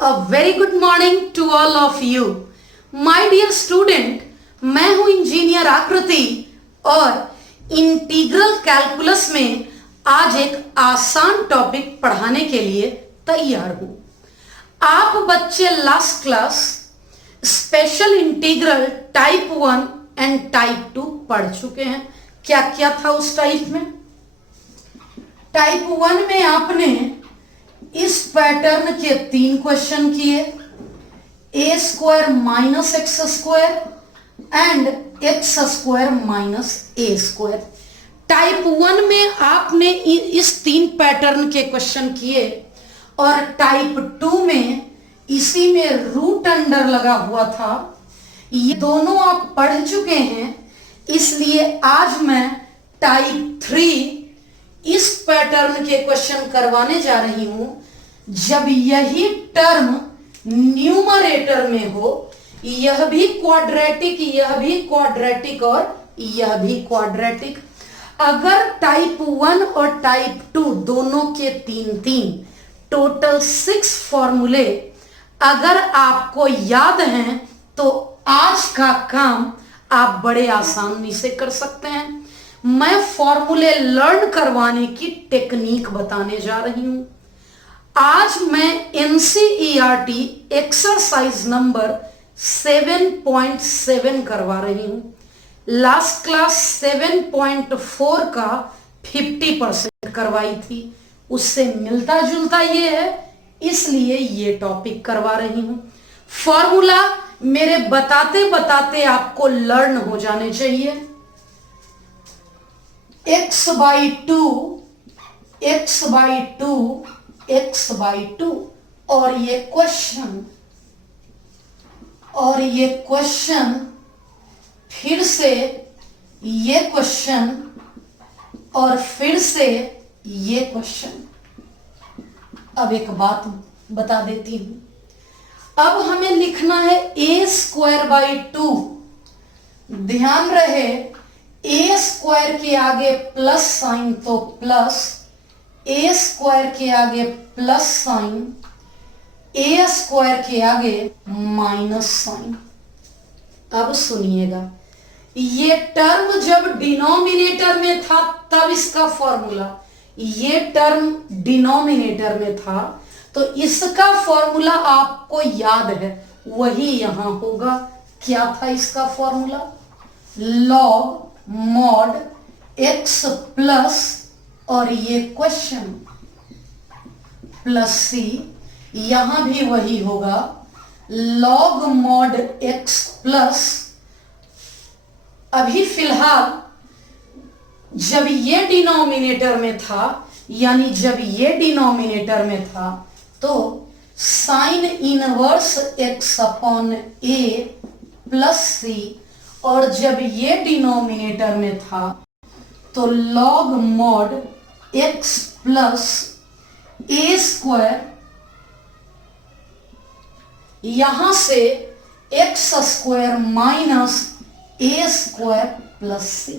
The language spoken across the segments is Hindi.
A very good morning to all of you. My dear student, मैं हूं इंजीनियर आकृति और इंटीग्रल कैलकुलस में आज एक आसान टॉपिक पढ़ाने के लिए तैयार हूं। आप बच्चे last class special integral type 1 and type 2 पढ़ चुके हैं। क्या क्या था उस टाइप में? टाइप 1 में आपने इस पैटर्न के 3 क्वेश्चन किए, a square minus x square and x square minus a square. Type 1 में आपने इस 3 पैटर्न के क्वेश्चन किए और टाइप 2 में इसी में रूट अंडर लगा हुआ था। ये दोनों आप पढ़ चुके हैं, इसलिए आज मैं टाइप 3 इस पैटर्न के क्वेश्चन करवाने जा रही हूं। जब यही टर्म न्यूमरेटर में हो, यह भी क्वाड्रेटिक, यह भी क्वाड्रेटिक और यह भी क्वाड्रेटिक। अगर टाइप 1 और टाइप 2 दोनों के 3 टोटल 6 फॉर्मूले अगर आपको याद हैं तो आज का काम आप बड़े आसानी से कर सकते हैं। मैं फॉर्मूले लर्न करवाने की टेक्निक बताने जा रही हूं। आज मैं एनसीईआरटी एक्सरसाइज नंबर 7.7 करवा रही हूं। लास्ट क्लास 7.4 का 50% करवाई थी, उससे मिलता जुलता ये है, इसलिए ये टॉपिक करवा रही हूं। फॉर्मूला मेरे बताते बताते आपको लर्न हो जाने चाहिए। x by 2 x by 2 x by 2 और ये क्वेश्चन फिर से ये क्वेश्चन और फिर से ये क्वेश्चन। अब एक बात बता देती हूं, अब हमें लिखना है a स्क्वायर बाई 2। ध्यान रहे ए स्क्वायर के आगे प्लस साइन तो प्लस, ए स्क्वायर के आगे प्लस साइन, ए स्क्वायर के आगे माइनस साइन। अब सुनिएगा, ये टर्म जब डिनोमिनेटर में था तब इसका फॉर्मूला, ये टर्म डिनोमिनेटर में था तो इसका फॉर्मूला आपको याद है, वही यहां होगा। क्या था इसका formula? Log mod x plus और ये क्वेश्चन प्लस सी, यहां भी वही होगा, लॉग मॉड एक्स प्लस। अभी फिलहाल जब ये डिनोमिनेटर में था, यानी जब ये डिनोमिनेटर में था तो साइन इनवर्स एक्स अपॉन ए प्लस सी, और जब ये डिनोमिनेटर में था तो log mod x plus a square, यहां से x square minus a square plus c.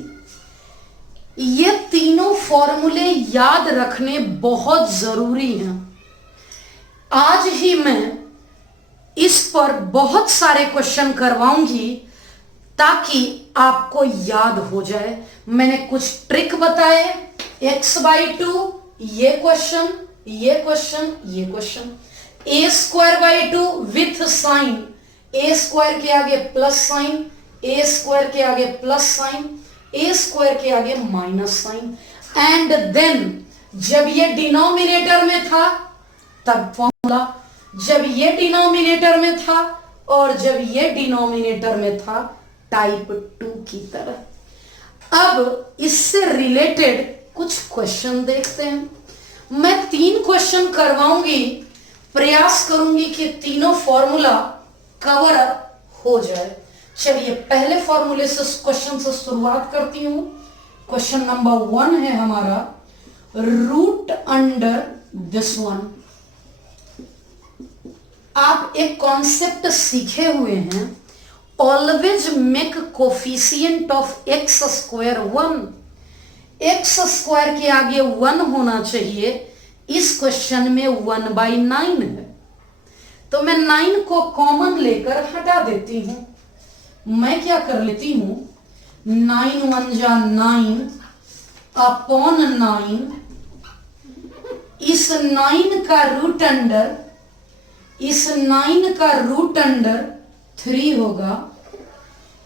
ये तीनों फॉर्मूले याद रखने बहुत जरूरी हैं। आज ही मैं इस पर बहुत सारे क्वेश्चन करवाऊंगी ताकि आपको याद हो जाए। मैंने कुछ ट्रिक बताए, x बाई 2 ये क्वेश्चन, ये क्वेश्चन, ये question, a square by 2 with sign, a square के आगे प्लस साइन, ए स्क्वायर के आगे प्लस साइन, ए स्क्वायर के आगे माइनस साइन। एंड देन जब ये डिनोमिनेटर में था तब फॉर्मूला, जब ये डिनोमिनेटर में था और जब ये डिनोमिनेटर में था टाइप 2 की तरह। अब इससे रिलेटेड कुछ क्वेश्चन देखते हैं। मैं 3 क्वेश्चन करवाऊंगी, प्रयास करूंगी कि तीनों फॉर्मूला कवर अप हो जाए। चलिए पहले फॉर्मूले से, क्वेश्चन से शुरुआत करती हूं। क्वेश्चन नंबर 1 है हमारा, रूट अंडर दिस वन। आप एक कॉन्सेप्ट सीखे हुए हैं, always make coefficient of x square 1। X square के आगे 1 होना चाहिए। इस क्वेश्चन में 1/9 है। तो मैं 9 को कॉमन लेकर हटा देती हूं। मैं क्या कर लेती हूं, 9 1 जा 9 अपॉन 9, इस 9 का रूट अंडर, इस 9 का रूट अंडर 3 होगा,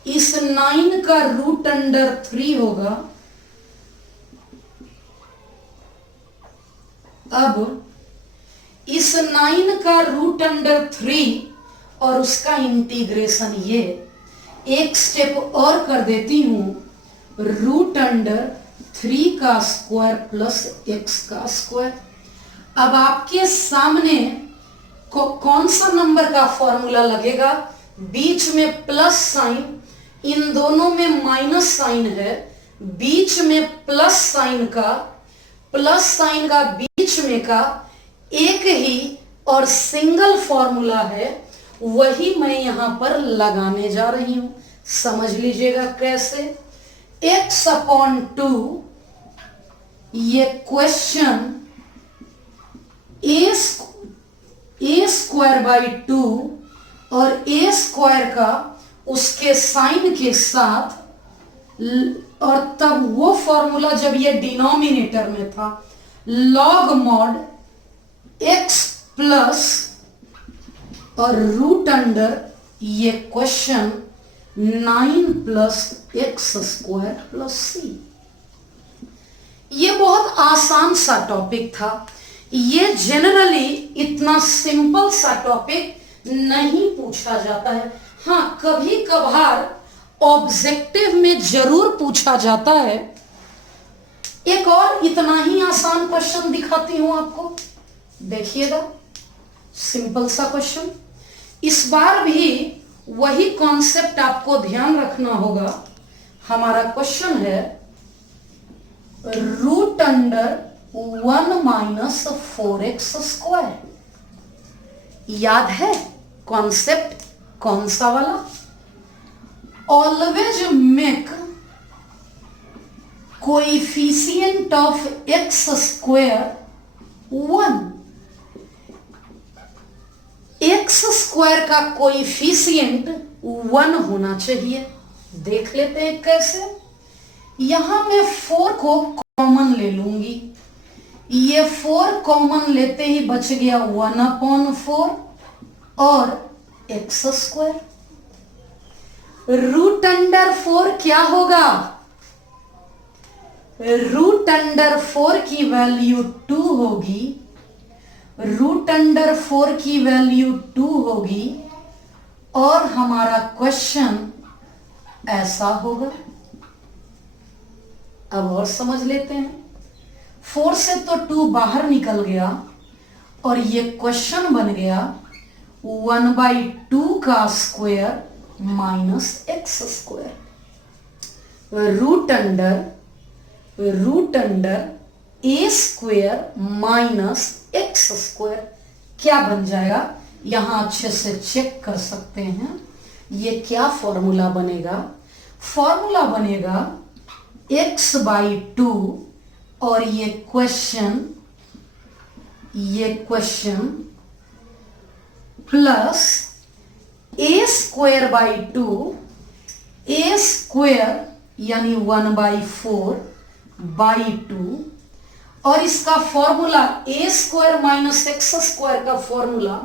इस 9 का रूट अंडर 3 होगा। अब इस 9 का रूट अंडर 3 और उसका इंटीग्रेशन, ये एक स्टेप और कर देती हूं, रूट अंडर 3 का स्क्वायर प्लस x का स्क्वायर। अब आपके सामने कौन सा नंबर का फॉर्मूला लगेगा, बीच में प्लस साइन, इन दोनों में माइनस साइन है, बीच में प्लस साइन का बीच में का एक ही और सिंगल फॉर्मूला है, वही मैं यहां पर लगाने जा रही हूं। समझ लीजिएगा कैसे। x अपॉन 2, ये क्वेश्चन ए स्क्वायर बाई 2 और ए स्क्वायर का उसके साइन के साथ, और तब वो फॉर्मूला जब ये डिनोमिनेटर में था, लॉग मॉड x प्लस और रूट अंडर ये question 9 plus x square plus c. ये बहुत आसान सा टॉपिक था। ये जनरली इतना सिंपल सा टॉपिक नहीं पूछा जाता है। हाँ, कभी कभार ऑब्जेक्टिव में जरूर पूछा जाता है। एक और इतना ही आसान क्वेश्चन दिखाती हूं आपको, देखिएगा, सिंपल सा क्वेश्चन। इस बार भी वही कॉन्सेप्ट आपको ध्यान रखना होगा। हमारा क्वेश्चन है root under 1 minus 4x square. याद है कॉन्सेप्ट कौन सा वाला? Always make coefficient of x square 1। X square का कोएफिशिएंट 1 होना चाहिए। देख लेते हैं कैसे। यहां मैं 4 को कॉमन ले लूंगी, ये 4 कॉमन लेते ही बच गया 1 अपॉन 4 और एक्स स्क्वायर। रूट अंडर 4 क्या होगा? रूट अंडर 4 की वैल्यू 2 होगी, रूट अंडर 4 की वैल्यू 2 होगी और हमारा क्वेश्चन ऐसा होगा। अब और समझ लेते हैं। 4 से तो 2 बाहर निकल गया और ये क्वेश्चन बन गया 1/2 का square minus x square. Root under a square minus x square क्या बन जाएगा? यहां अच्छे से चेक कर सकते हैं। ये क्या फॉर्मूला बनेगा? फॉर्मूला बनेगा x/2 और ये question plus a square by 2, a square यानी 1/4 बाई 2 और इसका formula a square minus x square का formula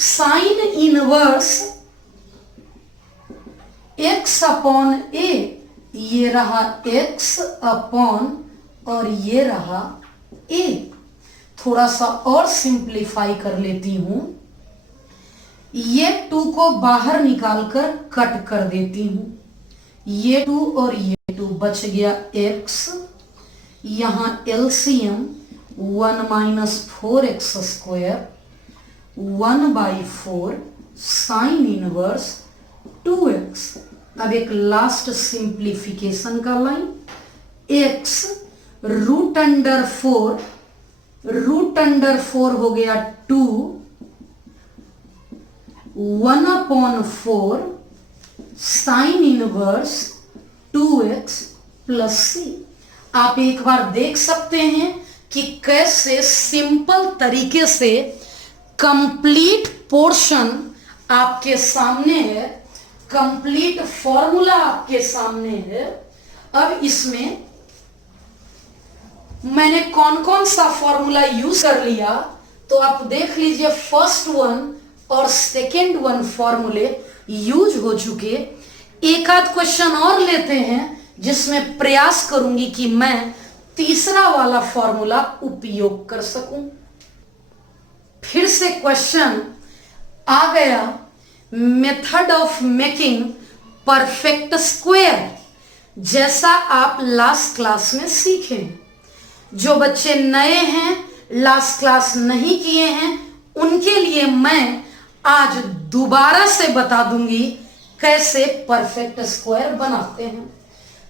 sine inverse x upon a, ये रहा x अपॉन और ये रहा a। थोड़ा सा और सिंप्लीफाई कर लेती हूं, ये 2 को बाहर निकालकर कट कर देती हूं, ये 2 और ये 2 बच गया x। यहां LCM 1 minus 4x square 1/4 sine inverse 2x। अब एक लास्ट सिंप्लीफिकेशन का लाइन, x रूट अंडर 4 हो गया 2, 1/4 sine inverse 2x plus c। आप एक बार देख सकते हैं कि कैसे सिंपल तरीके से कंप्लीट पोर्शन आपके सामने है, कंप्लीट फॉर्मूला आपके सामने है। अब इसमें मैंने कौन कौन सा फॉर्मूला यूज कर लिया तो आप देख लीजिए। फर्स्ट वन और सेकेंड वन फॉर्मूले यूज हो चुके। एक आध क्वेश्चन और लेते हैं जिसमें प्रयास करूंगी कि मैं तीसरा वाला फॉर्मूला उपयोग कर सकूं। फिर से क्वेश्चन आ गया, method of making perfect square, जैसा आप लास्ट क्लास में सीखे। जो बच्चे नए हैं, लास्ट क्लास नहीं किए हैं, उनके लिए मैं आज दोबारा से बता दूंगी कैसे परफेक्ट स्क्वायर बनाते हैं।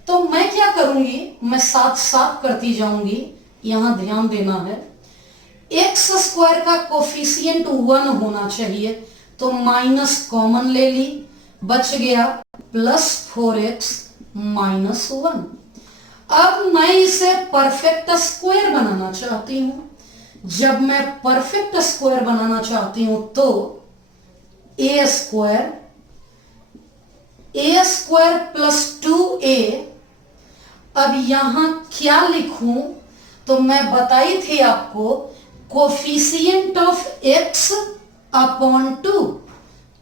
तो मैं क्या करूंगी, मैं साथ साथ करती जाऊंगी, यहां ध्यान देना है। एक्स स्क्वायर का कोफिशिएंट 1 होना चाहिए, तो माइनस कॉमन ले ली, बच गया प्लस 4x माइनस 1। अब मैं इसे परफेक्ट स्क्वायर बनाना चाहती हूं। जब मैं परफेक्ट स्क्वायर बनाना चाहती हूं तो ए स्क्वायर प्लस 2a। अब यहां क्या लिखूं, तो मैं बताई थी आपको coefficient of x upon 2।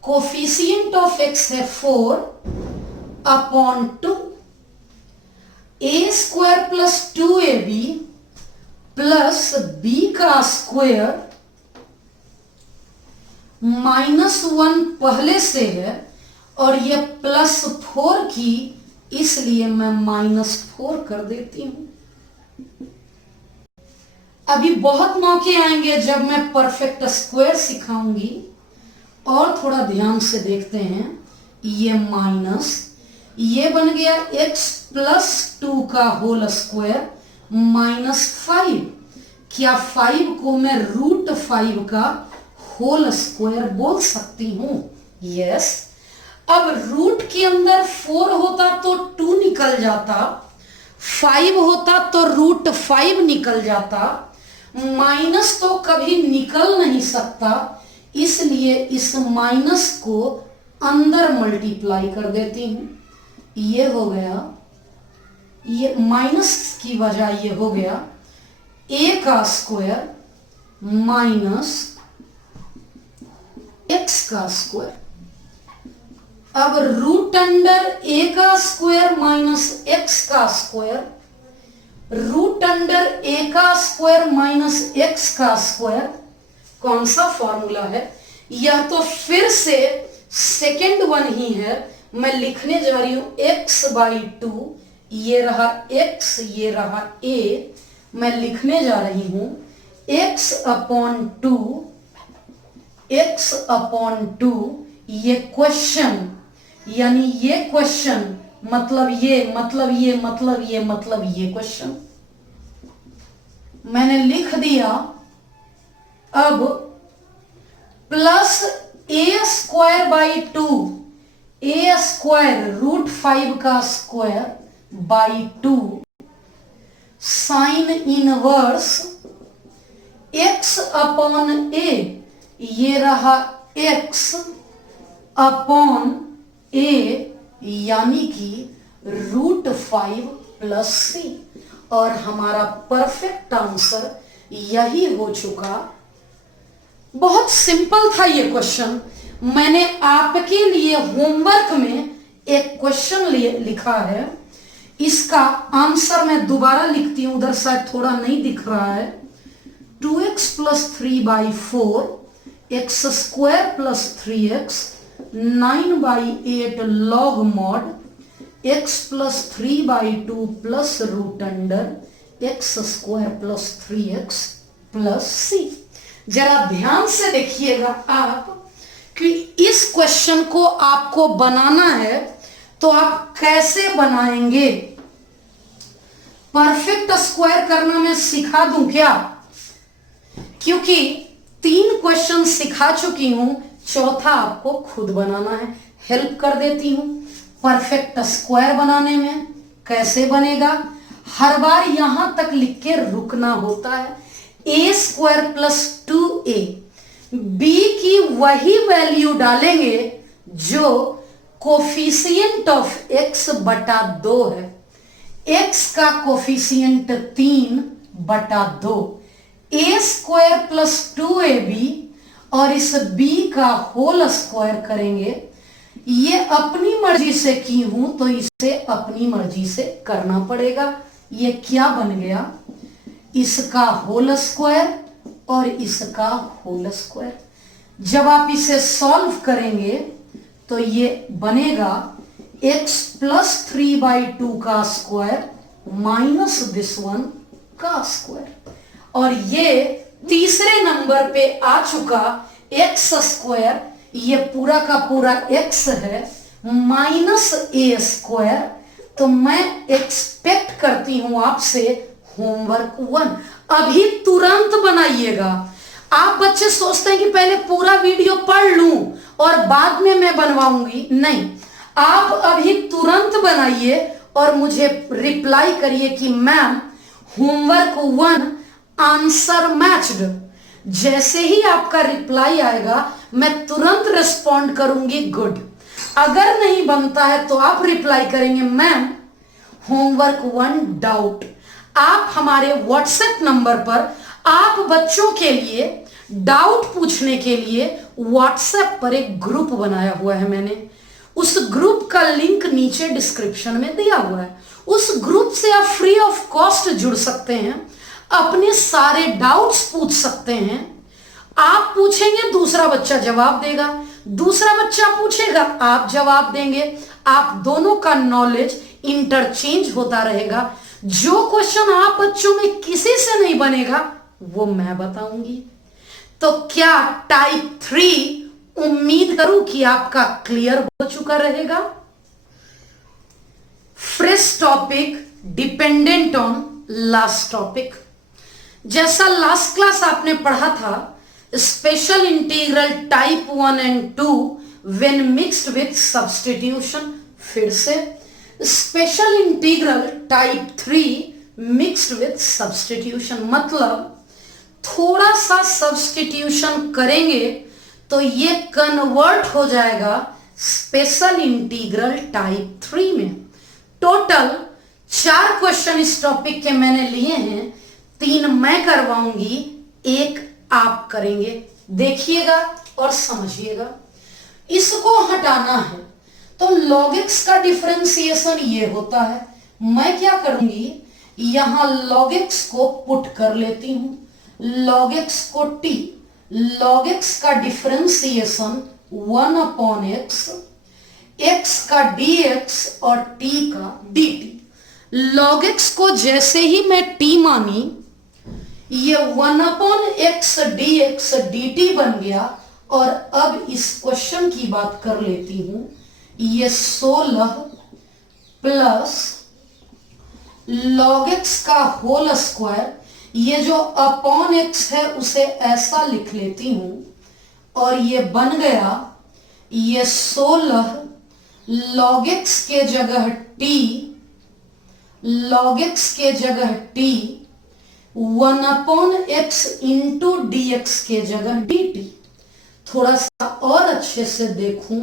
Coefficient of x है 4 upon 2। A square plus 2ab plus b का स्क्वायर माइनस 1 पहले से है और ये प्लस 4 की, इसलिए मैं माइनस 4 कर देती हूं। अभी बहुत मौके आएंगे जब मैं परफेक्ट स्क्वायर सिखाऊंगी, और थोड़ा ध्यान से देखते हैं। ये माइनस, ये बन गया x प्लस 2 का होल स्क्वायर माइनस 5। क्या 5 को मैं रूट 5 का होल स्क्वायर बोल सकती हूं? यस। अब रूट के अंदर 4 होता तो 2 निकल जाता, 5 होता तो रूट 5 निकल जाता। माइनस तो कभी निकल नहीं सकता, इसलिए इस माइनस को अंदर मल्टीप्लाई कर देती हूं। ये हो गया, ये माइनस की वजह ये हो गया a का स्क्वायर माइनस x का स्क्वायर। अब रूट अंडर a का स्क्वायर माइनस x का स्क्वायर, रूट अंडर a का स्क्वायर माइनस x का स्क्वायर कौन सा फॉर्मूला है? यह तो फिर से सेकेंड वन ही है। मैं लिखने जा रही हूं x/2, ये रहा x, ये रहा a। मैं लिखने जा रही हूं x अपॉन 2, ये क्वेश्चन, यानी ये क्वेश्चन मतलब ये क्वेश्चन मैंने लिख दिया। अब plus a square by 2, a square root 5 का square by 2 sine inverse x upon a, ये रहा x अपॉन a, यानी कि रूट 5 प्लस c। और हमारा परफेक्ट आंसर यही हो चुका। बहुत सिंपल था ये क्वेश्चन। मैंने आपके लिए होमवर्क में एक क्वेश्चन लिखा है, इसका आंसर मैं दोबारा लिखती हूं, उधर शायद थोड़ा नहीं दिख रहा है। 2x plus 3/4 x square plus 3x 9/8 log mod x plus 3/2 plus root under x square plus 3x plus c। जरा ध्यान से देखिएगा आप कि इस क्वेश्चन को आपको बनाना है तो आप कैसे बनाएंगे। परफेक्ट स्क्वायर करना मैं सिखा दूं क्या? क्योंकि 3 क्वेश्चन सिखा चुकी हूं, चौथा आपको खुद बनाना है। हेल्प कर देती हूं परफेक्ट स्क्वायर बनाने में। कैसे बनेगा? हर बार यहां तक लिख के रुकना होता है। a square plus 2a, b की वही वैल्यू डालेंगे जो कोफिशिएंट ऑफ x बटा 2 है। x का coefficient 3/2, a square plus 2ab और इस b का होल स्क्वायर करेंगे। ये अपनी मर्जी से की हूं तो इसे अपनी मर्जी से करना पड़ेगा। ये क्या बन गया, इसका होल स्क्वायर और इसका होल स्क्वायर। जब आप इसे सॉल्व करेंगे तो ये बनेगा x प्लस 3/2 का स्क्वायर माइनस दिस वन का स्क्वायर। और ये तीसरे नंबर पे आ चुका x स्क्वायर, ये पूरा का पूरा x है माइनस a स्क्वायर। तो मैं एक्सपेक्ट करती हूं आपसे होमवर्क 1 अभी तुरंत बनाइएगा। आप बच्चे सोचते हैं कि पहले पूरा वीडियो पढ़ लूं और बाद में मैं बनवाऊंगी, नहीं, आप अभी तुरंत बनाइए और मुझे रिप्लाई करिए कि मैम होमवर्क 1 आंसर मैच्ड। जैसे ही आपका रिप्लाई आएगा मैं तुरंत रिस्पॉन्ड करूंगी गुड। अगर नहीं बनता है तो आप रिप्लाई करेंगे मैम होमवर्क 1 डाउट। आप हमारे व्हाट्सएप नंबर पर आप बच्चों के लिए डाउट पूछने के लिए व्हाट्सएप पर एक ग्रुप बनाया हुआ है मैंने। उस ग्रुप का लिंक नीचे डिस्क्रिप्शन में दिया हुआ है। उस ग्रुप से आप फ्री ऑफ कॉस्ट जुड़ सकते हैं, अपने सारे डाउट्स पूछ सकते हैं। आप पूछेंगे दूसरा बच्चा जवाब देगा, दूसरा बच्चा पूछेगा आप जवाब देंगे। आप दोनों का नॉलेज इंटरचेंज होता रहेगा। जो क्वेश्चन आप बच्चों में किसी से नहीं बनेगा वो मैं बताऊंगी। तो क्या टाइप 3 उम्मीद करूं कि आपका क्लियर हो चुका रहेगा। Fresh topic dependent on last topic. जैसा लास्ट क्लास आपने पढ़ा था special integral type 1 and 2 when mixed with substitution. फिर से special integral type 3 mixed with substitution, मतलब थोड़ा सा सब्स्टिट्यूशन करेंगे तो ये कन्वर्ट हो जाएगा स्पेशल इंटीग्रल टाइप 3 में। टोटल 4 क्वेश्चन इस टॉपिक के मैंने लिए हैं, 3 मैं करवाऊंगी, 1 आप करेंगे। देखिएगा और समझिएगा। इसको हटाना है तो log x का डिफरेंशिएशन ये होता है। मैं क्या करूंगी, यहां log x को पुट कर लेती हूं, log x को t, log x का डिफरेंशिएशन 1/x, x का dx और t का dt। log x को जैसे ही मैं t मानी ये 1/x dx dt बन गया। और अब इस क्वेश्चन की बात कर लेती हूं, ये 16 प्लस log x का होल स्क्वायर, ये जो अपॉन x है उसे ऐसा लिख लेती हूं और ये बन गया ये 16 log x के जगह t, log x के जगह t, 1/x इंटू dx के जगह dt। थोड़ा सा और अच्छे से देखूं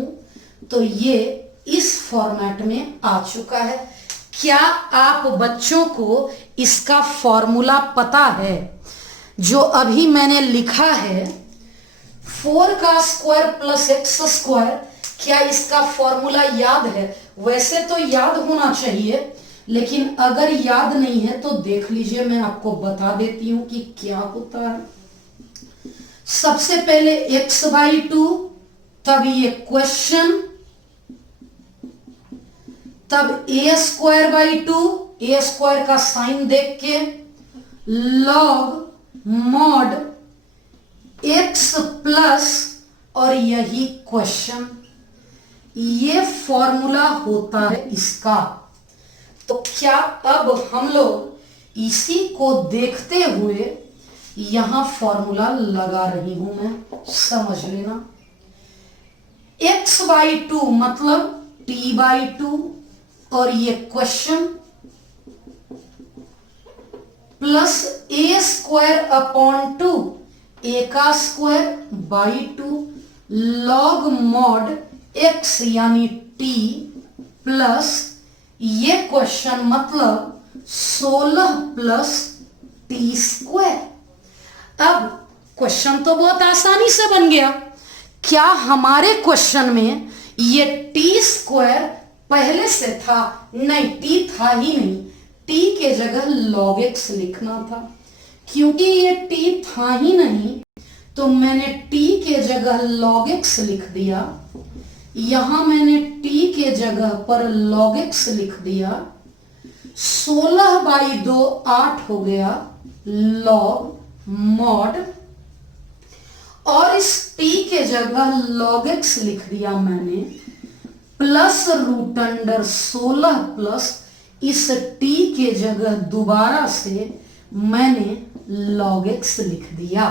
तो ये इस फॉर्मेट में आ चुका है। क्या आप बच्चों को इसका फॉर्मूला पता है जो अभी मैंने लिखा है 4 का स्क्वायर प्लस x स्क्वायर? क्या इसका फॉर्मूला याद है? वैसे तो याद होना चाहिए, लेकिन अगर याद नहीं है तो देख लीजिए, मैं आपको बता देती हूं कि क्या होता है। सबसे पहले x/2, तब ये क्वेश्चन, तब a²/2, a² का साइन देख के, log mod x प्लस और यही क्वेश्चन, ये फॉर्मूला होता है इसका। तो क्या अब हम लोग इसी को देखते हुए यहां फॉर्मूला लगा रही हूं मैं, समझ लेना। x/2 मतलब t/2 और ये क्वेश्चन प्लस a² अपॉन 2, ए का square by 2 log mod x यानी टी प्लस ये क्वेश्चन मतलब 16 प्लस टी स्क्वायर। अब क्वेश्चन तो बहुत आसानी से बन गया। क्या हमारे क्वेश्चन में ये टी स्क्वायर पहले से था? नहीं, टी था ही नहीं। टी के जगह log x लिखना था। क्योंकि ये टी था ही नहीं तो मैंने टी के जगह log x लिख दिया। यहां मैंने t के जगह पर log x लिख दिया। 16 बाई 2 8 हो गया log मॉड, और इस t के जगह log x लिख दिया मैंने प्लस रूट अंडर 16 प्लस इस t के जगह दोबारा से मैंने log x लिख दिया।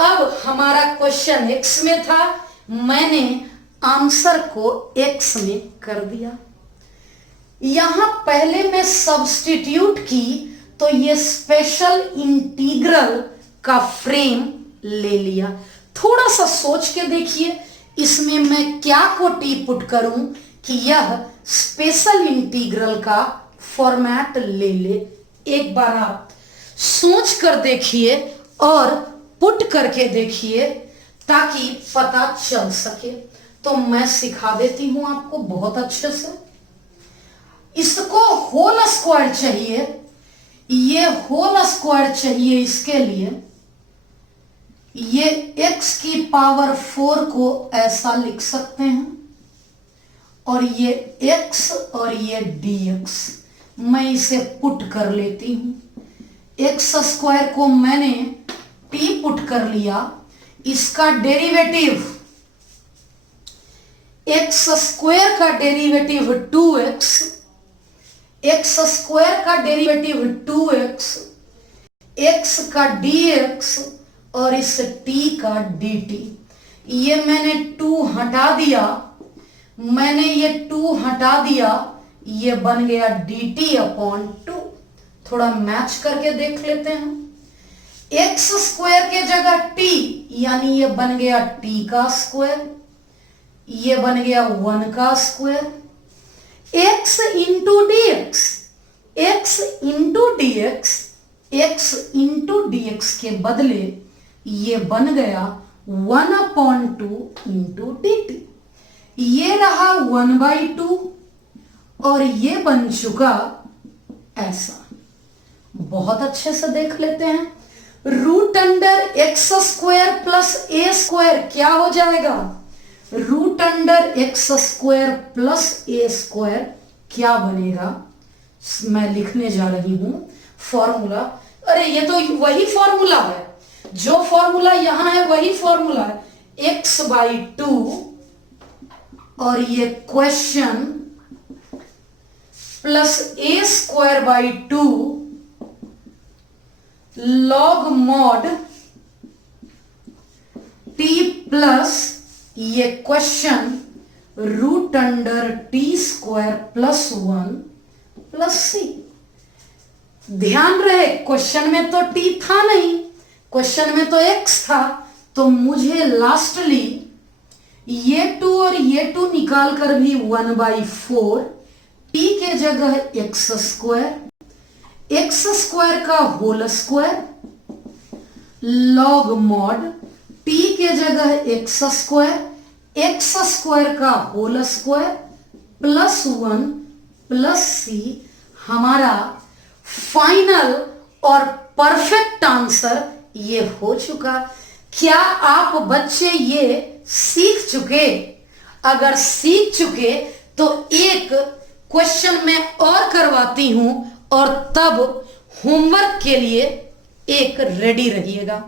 अब हमारा क्वेश्चन x में था, मैंने आंसर को x में कर दिया। यहां पहले मैं सब्स्टिट्यूट की तो ये स्पेशल इंटीग्रल का फ्रेम ले लिया। थोड़ा सा सोच के देखिए इसमें मैं क्या कोटी पुट करूं कि यह स्पेशल इंटीग्रल का फॉर्मेट ले ले। एक बार आप सोच कर देखिए और पुट करके देखिए ताकि पता चल सके। तो मैं सिखा देती हूं आपको बहुत अच्छे से। इसको होल स्क्वायर चाहिए, ये होल स्क्वायर चाहिए। इसके लिए ये x की पावर 4 को ऐसा लिख सकते हैं, और ये x और ये dx मैं इसे पुट कर लेती हूं। x स्क्वायर को मैंने t पुट कर लिया, इसका डेरिवेटिव x स्क्वायर का डेरिवेटिव 2x, x स्क्वायर का डेरिवेटिव 2x, x का dx और इस t का dt। ये मैंने 2 हटा दिया, मैंने ये 2 हटा दिया, ये बन गया dt अपॉन 2। थोड़ा मैच करके देख लेते हैं। x स्क्वायर के जगह t यानी ये बन गया t का स्क्वायर, ये बन गया 1 का square. x into dx, x into dx, x into dx के बदले ये बन गया 1 अपॉन 2 इंटू dt। ये रहा 1 बाई 2 और ये बन चुका ऐसा। बहुत अच्छे से देख लेते हैं। Root under x square plus a square क्या हो जाएगा? Root under x square plus a square क्या बनेगा? मैं लिखने जा रही हूं फॉर्मूला। अरे ये तो वही फॉर्मूला है, जो फॉर्मूला यहां है वही फॉर्मूला है, x बाई 2 और ये question plus a square by 2 log mod t plus ये question root under t square plus 1 plus c. ध्यान रहे क्वेश्चन में तो t था नहीं, क्वेश्चन में तो x था, तो मुझे लास्टली ये 2 और ये 2 निकाल कर भी 1 बाई 4, t के जगह x स्क्वायर, एक्स स्क्वायर का whole square log mod t के जगह एक्स स्क्वायर का whole square plus 1 plus C. हमारा फाइनल और परफेक्ट आंसर ये हो चुका। क्या आप बच्चे ये सीख चुके? अगर सीख चुके तो एक क्वेश्चन मैं और करवाती हूं और तब होमवर्क के लिए एक रेडी रहिएगा।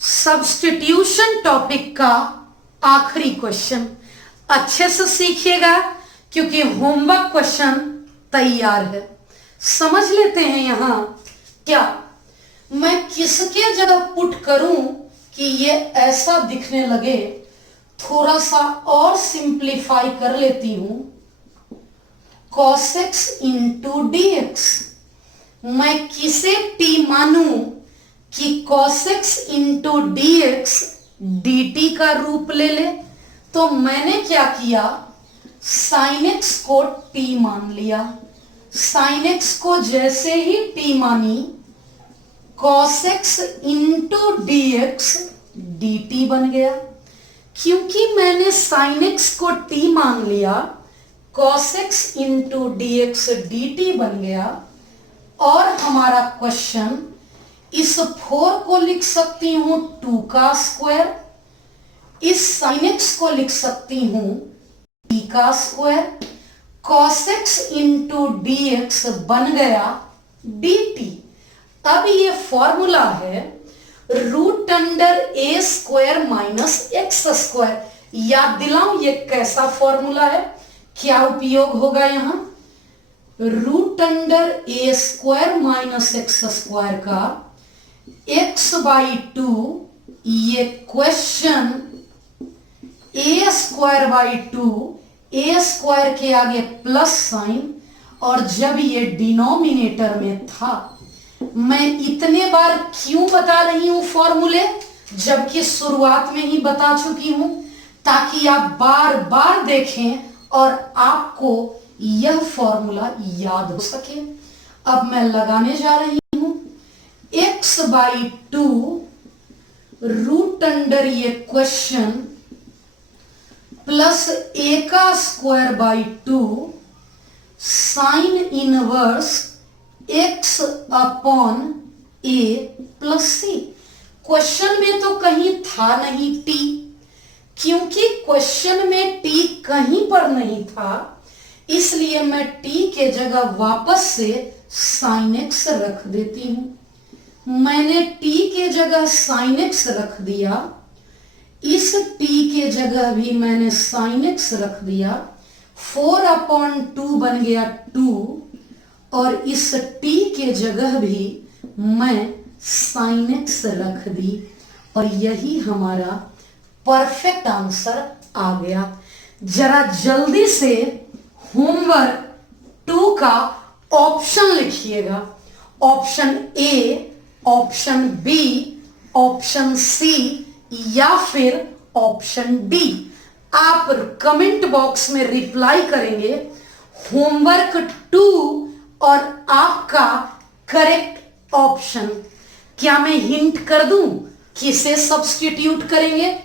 सब्स्टिट्यूशन टॉपिक का आखिरी क्वेश्चन अच्छे से सीखिएगा क्योंकि होमवर्क क्वेश्चन तैयार है। समझ लेते हैं यहां क्या मैं किसके जगह पुट करूं कि ये ऐसा दिखने लगे। थोड़ा सा और सिंप्लीफाई कर लेती हूं। cos x इंटू dx मैं किसे t मानूं कि cos x into D x dt का रूप ले ले? तो मैंने क्या किया, sin x को t मान लिया। sin x को जैसे ही t मानी, cos x into D x dt बन गया। क्योंकि मैंने sin x को t मान लिया, cos x into D x dt बन गया। और हमारा क्वेश्चन, इस 4 को लिख सकती हूं 2 का स्क्वायर, इस sin x को लिख सकती हूं t का square, cos x into D x बन गया dt। अब ये फॉर्मूला है root under a square minus x square. याद दिलाऊं ये कैसा फॉर्मूला है, क्या उपयोग होगा यहां? Root under a square minus x square का x बाई 2, ये question a square by 2, a square के आगे प्लस साइन, और जब ये डिनोमिनेटर में था। मैं इतने बार क्यों बता रही हूं फॉर्मूले, जबकि शुरुआत में ही बता चुकी हूं, ताकि आप बार बार देखें और आपको यह फॉर्मूला याद हो सके। अब मैं लगाने जा रही हूं x बाई 2 रूट अंडर ये क्वेश्चन प्लस a का square by 2 sine inverse x upon a plus c। Question में तो कहीं था नहीं t, क्योंकि क्वेश्चन में t कहीं पर नहीं था, इसलिए मैं t के जगह वापस से sin x रख देती हूं। मैंने t के जगह sin x रख दिया, इस t के जगह भी मैंने sin x रख दिया, 4 अपॉन 2 बन गया 2, और इस t के जगह भी मैं sin x रख दी, और यही हमारा परफेक्ट आंसर आ गया। जरा जल्दी से होमवर्क 2 का ऑप्शन लिखिएगा। Option A, option B, option C या फिर ऑप्शन डी। आप कमेंट बॉक्स में रिप्लाई करेंगे होमवर्क 2 और आपका करेक्ट ऑप्शन। क्या मैं हिंट कर दूं किसे सब्स्टिट्यूट करेंगे?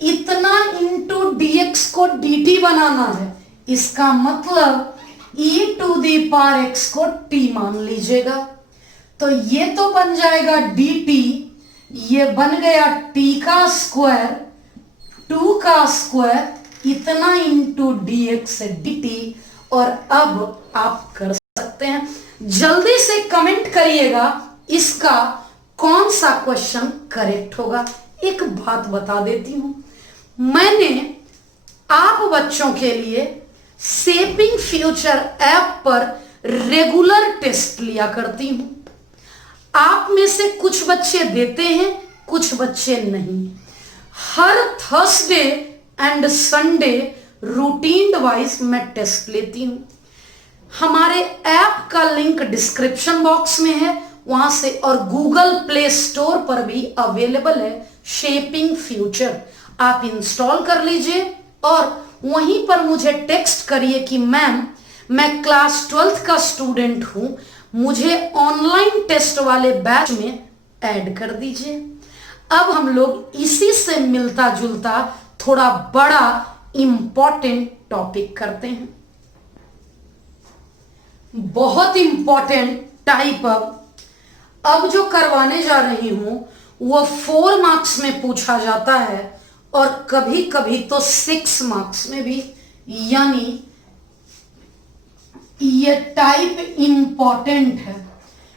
इतना इंटू dx को dt बनाना है, इसका मतलब e to the power x को t मान लीजिएगा। तो ये तो बन जाएगा dt, ये बन गया t का स्क्वायर, 2 का स्क्वायर, इतना इंटू dx dt। और अब आप कर सकते हैं, जल्दी से कमेंट करिएगा इसका कौन सा क्वेश्चन करेक्ट होगा। एक बात बता देती हूं, मैंने आप बच्चों के लिए शेपिंग फ्यूचर ऐप पर रेगुलर टेस्ट लिया करती हूं। आप में से कुछ बच्चे देते हैं, कुछ बच्चे नहीं। हर Thursday and Sunday routine wise मैं टेस्ट लेती हूं। हमारे ऐप का लिंक डिस्क्रिप्शन बॉक्स में है, वहां से, और गूगल प्ले स्टोर पर भी अवेलेबल है शेपिंग फ्यूचर। आप इंस्टॉल कर लीजिए और वहीं पर मुझे टेक्स्ट करिए कि मैम मैं क्लास 12th का स्टूडेंट हूं, मुझे ऑनलाइन टेस्ट वाले बैच में ऐड कर दीजिए। अब हम लोग इसी से मिलता जुलता थोड़ा बड़ा इंपॉर्टेंट टॉपिक करते हैं। बहुत इंपॉर्टेंट टाइप अब जो करवाने जा रही हूं वो 4 मार्क्स में पूछा जाता है और कभी कभी तो 6 मार्क्स में भी, यानी ये टाइप इंपॉर्टेंट है।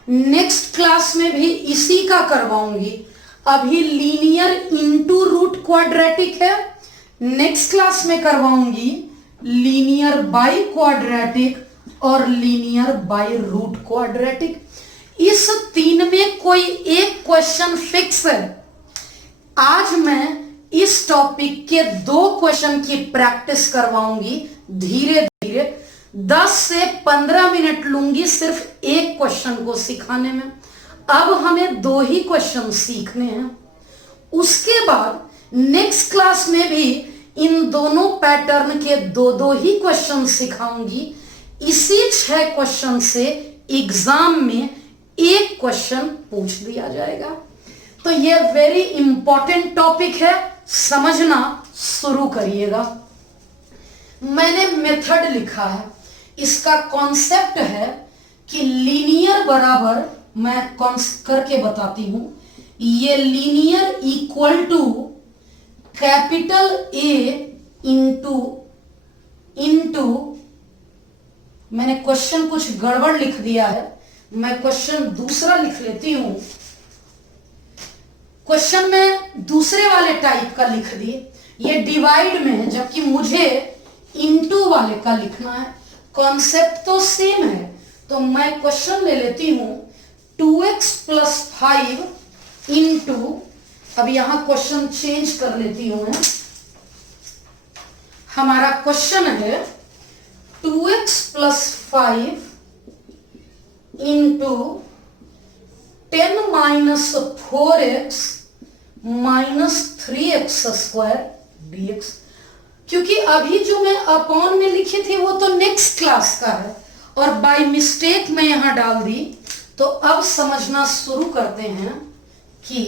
नेक्स्ट क्लास में भी इसी का करवाऊंगी। अभी लीनियर इनटू रूट क्वाड्रेटिक है, नेक्स्ट क्लास में करवाऊंगी लीनियर बाय क्वाड्रेटिक और लीनियर बाय रूट क्वाड्रेटिक। इस 3 में कोई एक क्वेश्चन फिक्स है। आज मैं इस टॉपिक के 2 क्वेश्चन की प्रैक्टिस करवाऊंगी धीरे धीरे, 10 से 15 मिनट लूंगी सिर्फ एक क्वेश्चन को सिखाने में। अब हमें 2 ही क्वेश्चन सीखने हैं। उसके बाद नेक्स्ट क्लास में भी इन दोनों पैटर्न के 2 ही क्वेश्चन सिखाऊंगी। इसी 6 क्वेश्चन से एग्जाम में एक क्वेश्चन पूछ दिया जाएगा। तो ये वेरी इंपॉर्टेंट टॉपिक है, समझना शुरू करिएगा। मैंने मेथड लिखा है, इसका कॉन्सेप्ट है कि लीनियर बराबर, मैं करके बताती हूं, ये linear equal to capital A into मैंने क्वेश्चन कुछ गड़बड़ लिख दिया है, मैं क्वेश्चन दूसरा लिख लेती हूं। क्वेश्चन में दूसरे वाले टाइप का लिख दिए, ये डिवाइड में है, जबकि मुझे इनटू वाले का लिखना है। कॉन्सेप्ट तो सेम है, तो मैं क्वेश्चन ले लेती हूं 2x + 5 इंटू, अब यहां क्वेश्चन चेंज कर लेती हूं मैं। हमारा क्वेश्चन है 2x + 5 into 10 - 4x - 3x² dx। क्योंकि अभी जो मैं अपॉन में लिखी थी वो तो नेक्स्ट क्लास का है, और बाय मिस्टेक मैं यहां डाल दी। तो अब समझना शुरू करते हैं कि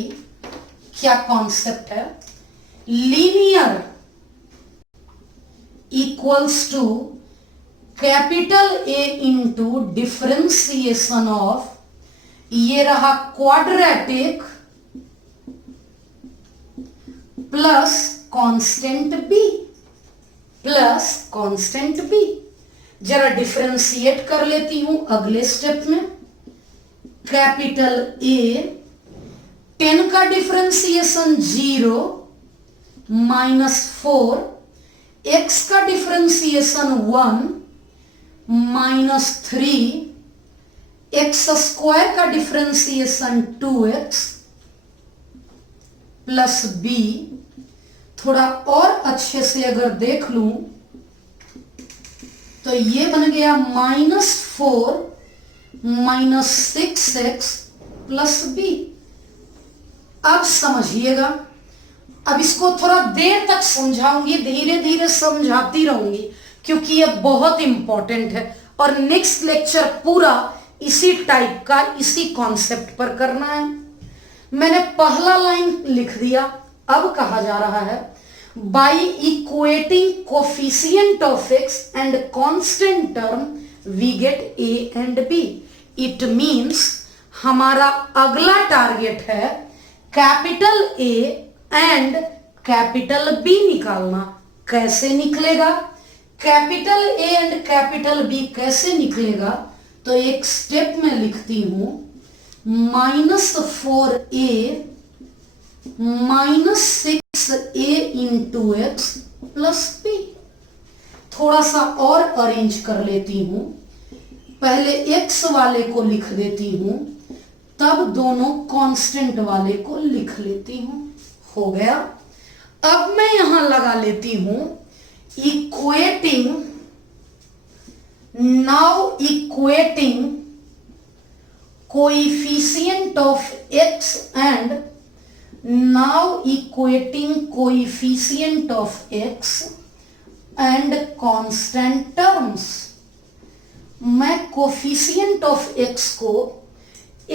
क्या कॉन्सेप्ट है। Linear equals to capital A into differentiation of, ये रहा क्वाड्रेटिक प्लस कांस्टेंट बी। जरा डिफरेंशिएट कर लेती हूं अगले स्टेप में। कैपिटल ए, 10 का डिफरेंशिएशन 0 -4, x का डिफरेंशिएशन 1 -3, x² का डिफरेंशिएशन 2x प्लस b। थोड़ा और अच्छे से अगर देख लूं तो ये बन गया -4 -6x प्लस b। अब समझिएगा, अब इसको थोड़ा देर तक समझाऊंगी, धीरे धीरे समझाती रहूंगी, क्योंकि ये बहुत इंपॉर्टेंट है और नेक्स्ट लेक्चर पूरा इसी टाइप का, इसी कॉन्सेप्ट पर करना है। मैंने पहला लाइन लिख दिया। अब कहा जा रहा है by equating coefficient of x and constant term we get a and b। It means हमारा अगला टारगेट है capital A and capital B निकालना। कैसे निकलेगा capital A and capital B, कैसे निकलेगा? तो एक स्टेप में लिखती हूं -4a -6a into x plus b। थोड़ा सा और अरेंज कर लेती हूं, पहले x वाले को लिख देती हूं, तब दोनों कांस्टेंट वाले को लिख लेती हूं। हो गया। अब मैं यहां लगा लेती हूं equating, now equating coefficient of x and now equating coefficient of x and constant terms। मैं कोफिशिएंट ऑफ x को,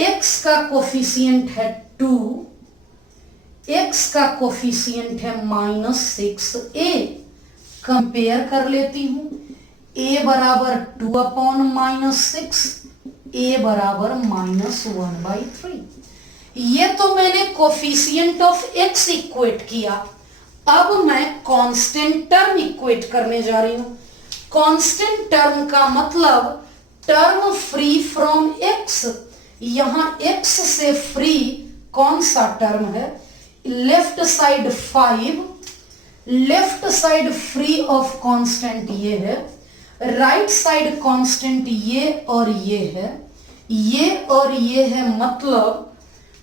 x का कोफिशिएंट है 2, x का कोफिशिएंट है -6a, कंपेयर कर लेती हूं। a बराबर 2/-6, a बराबर -1/3। ये तो मैंने कोफिशिएंट ऑफ x इक्वेट किया। अब मैं कांस्टेंट टर्म इक्वेट करने जा रही हूं। कांस्टेंट टर्म का मतलब टर्म फ्री फ्रॉम x। यहां x से फ्री कौन सा टर्म है? Left side 5, left side free of constant ये है, राइट साइड कांस्टेंट ये और ये है, ये और ये है, मतलब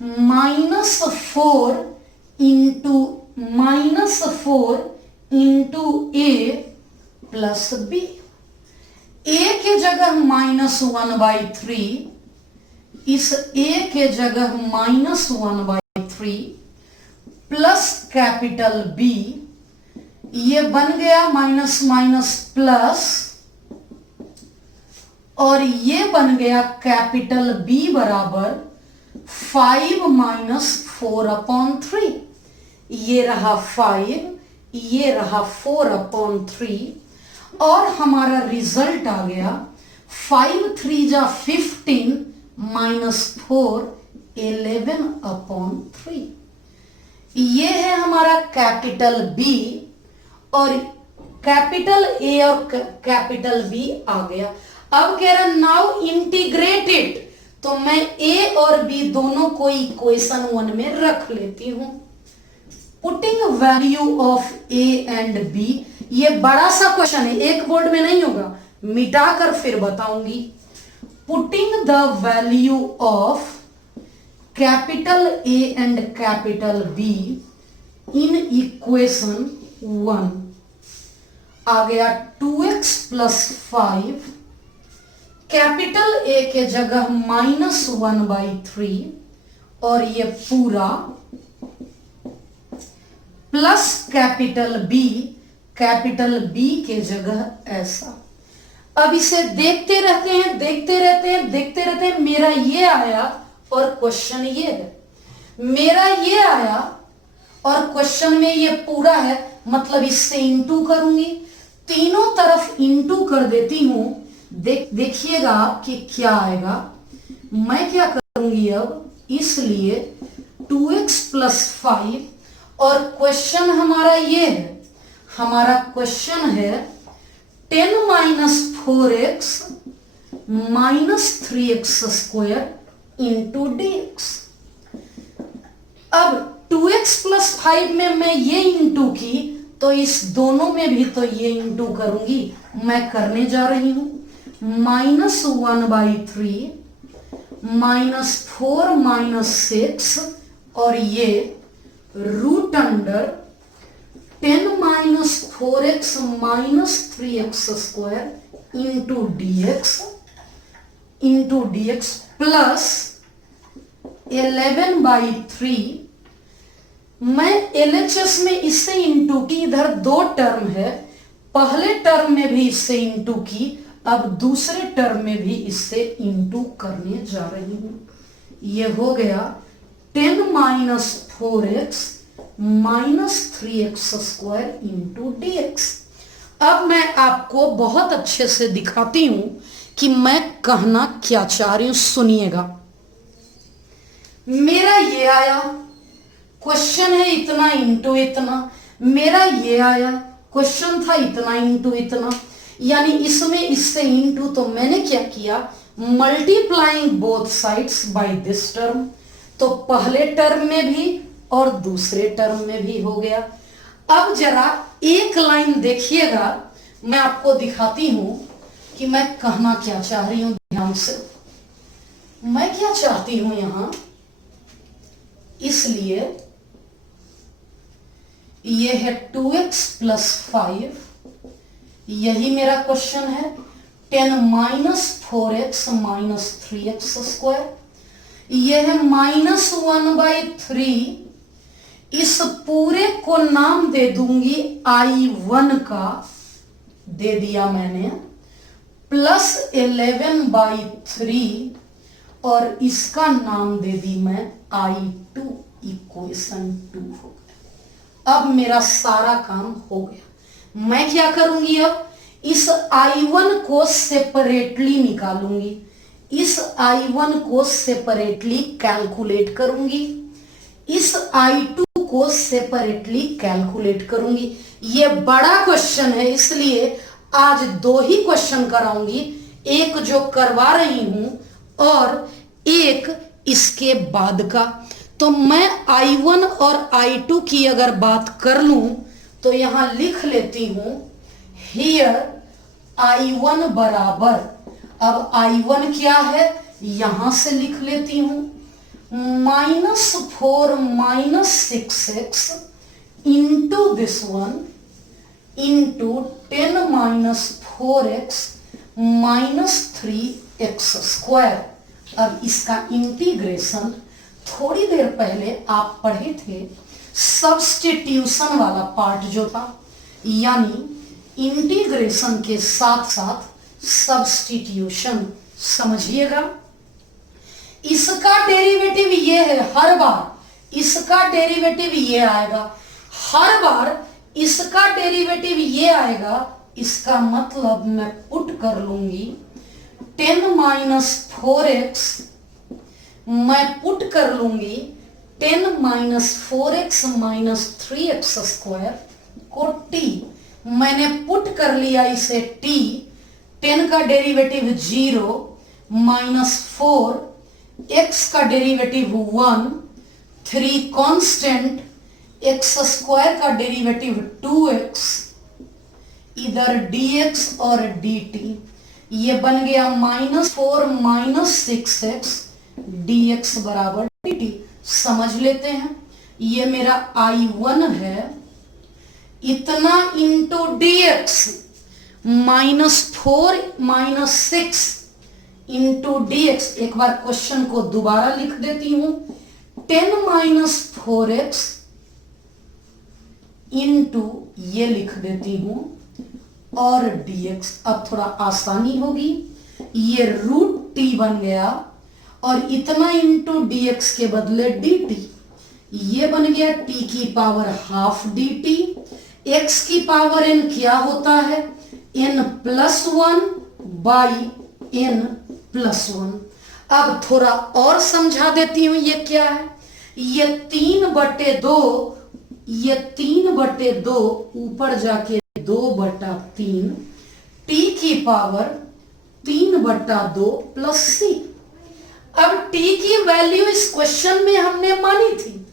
-4 into a plus b। a के जगह -1/3, इस a के जगह -1/3 प्लस कैपिटल B, ये बन गया माइनस माइनस प्लस, और ये बन गया कैपिटल B बराबर 5 - 4/3। ये रहा 5, ये रहा 4/3, और हमारा रिजल्ट आ गया 5 3 जा 15 -4 11/3। ये है हमारा कैपिटल B, और कैपिटल A और कैपिटल B आ गया। अब कह रहा नाउ इंटीग्रेट इट, तो मैं A और B दोनों को इक्वेशन 1 में रख लेती हूं। Putting value of A and B, ये बड़ा सा क्वेश्चन है, एक बोर्ड में नहीं होगा, मिटाकर फिर बताऊंगी। Putting the value of capital A and capital B in equation 1, आ गया 2x + 5, कैपिटल A के जगह -1/3, और ये पूरा plus capital B, capital B के जगह ऐसा। अब इसे देखते रहते हैं, देखते रहते हैं, देखते रहते हैं। मेरा ये आया और क्वेश्चन ये है, मेरा ये आया और क्वेश्चन में ये पूरा है, मतलब इससे इंटू करूंगी, तीनों तरफ इंटू कर देती हूं। देखिएगा कि क्या आएगा। मैं क्या करूंगी अब, इसलिए 2x + 5, और क्वेश्चन हमारा ये है, हमारा क्वेश्चन है 10 - 4x - 3x² × dx। अब 2x + 5 में मैं ये इंटू की, तो इस दोनों में भी तो ये इंटू करूंगी। मैं करने जा रही हूं -1/3 -4 - 6, और ये √10 - 4x - 3x² × dx प्लस 11/3। मैं LHS में इससे इंटू की, इधर दो टर्म है, पहले टर्म में भी इससे इंटू की, अब दूसरे टर्म में भी इससे इंटू करने जा रही हूं। ये हो गया 10 - 4x - 3x² × dx। अब मैं आपको बहुत अच्छे से दिखाती हूं कि मैं कहना क्या चाह रही हूं, सुनिएगा। मेरा ये आया, क्वेश्चन है इतना इंटू इतना, मेरा ये आया, क्वेश्चन था इतना इंटू इतना, यानी इसमें इससे इंटू, तो मैंने क्या किया, multiplying both sides by this term, तो पहले टर्म में भी और दूसरे टर्म में भी हो गया। अब जरा एक लाइन देखिएगा, मैं आपको दिखाती हूं कि मैं कहना क्या चाह रही हूं। ध्यान से, मैं क्या चाहती हूं यहां, इसलिए ये है 2x + 5, यही मेरा क्वेश्चन है। 10 - 4x - 3x², यह है -1/3। इस पूरे को नाम दे दूंगी I1 का, दे दिया मैंने, प्लस 11/3, और इसका नाम दे दी मैं I2, इक्वेशन 2 हो गया। अब मेरा सारा काम हो गया। मैं क्या करूंगी, अब इस I1 को सेपरेटली निकालूंगी, इस I1 को सेपरेटली कैलकुलेट करूंगी, इस I2 को सेपरेटली कैलकुलेट करूंगी। ये बड़ा क्वेश्चन है, इसलिए आज 2 ही क्वेश्चन कराऊंगी, एक जो करवा रही हूं और एक इसके बाद का। तो मैं I1 और I2 की अगर बात कर लूं तो यहां लिख लेती हूं, हियर I1 बराबर, अब I1 क्या है यहां से लिख लेती हूं, -4 - 6x into this one into 10 - 4x -3x²। अब इसका इंटीग्रेशन थोड़ी देर पहले आप पढ़े थे, सब्स्टिट्यूशन वाला पार्ट जो था, यानी इंटीग्रेशन के साथ साथ सब्स्टिट्यूशन। समझिएगा, इसका डेरिवेटिव ये है, हर बार इसका डेरिवेटिव ये आएगा, हर बार इसका डेरिवेटिव ये आएगा। इसका मतलब मैं पुट कर लूंगी 10 - 4x, मैं पुट कर लूंगी 10 - 4x - 3x² को t। मैंने पुट कर लिया इसे t, 10 का डेरिवेटिव 0 -4, x का डेरिवेटिव 1, 3 कांस्टेंट, x² का डेरिवेटिव 2x, इधर dx और dt। ये बन गया -4 - 6x dx बराबर dt। समझ लेते हैं, ये मेरा I1 है, इतना इंटू dx, -4 - 6 इंटू dx। एक बार क्वेश्चन को दोबारा लिख देती हूं, 10 - 4x इंटू ये लिख देती हूं और dx। अब थोड़ा आसानी होगी, ये √t बन गया और इतना इंटू dx के बदले dt। ये बन गया t की पावर ½ dt। x की पावर n क्या होता है, n+1 / n+1। अब थोड़ा और समझा देती हूं, ये क्या है, ये 3/2, ये 3/2 ऊपर जाके 2/3, t की पावर 3/2 प्लस c। अब t की वैल्यू इस क्वेश्चन में हमने मानी थी,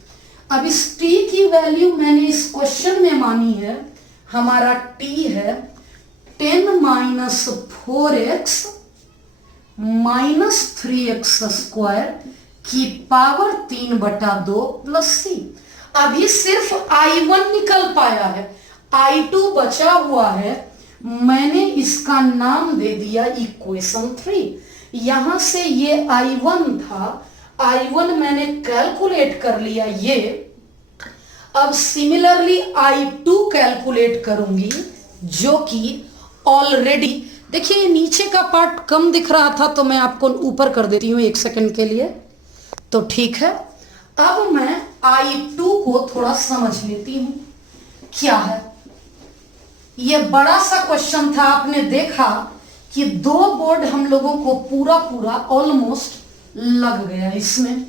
अब इस t की वैल्यू मैंने इस क्वेश्चन में मानी है। हमारा t है 10 - 4x - 3x² की पावर 3/2 प्लस c। अभी सिर्फ I1 निकल पाया है, I2 बचा हुआ है। मैंने इसका नाम दे दिया इक्वेशन 3। यहां से ये I1 था, I1 मैंने कैलकुलेट कर लिया ये। अब सिमिलरली I2 कैलकुलेट करूंगी, जो कि ऑलरेडी, देखिए नीचे का पार्ट कम दिख रहा था तो मैं आपको ऊपर कर देती हूं 1 सेकंड के लिए, तो ठीक है। अब मैं I2 को थोड़ा समझ लेती हूं क्या है। ये बड़ा सा क्वेश्चन था, आपने देखा कि 2 बोर्ड हम लोगों को पूरा ऑलमोस्ट लग गया इसमें।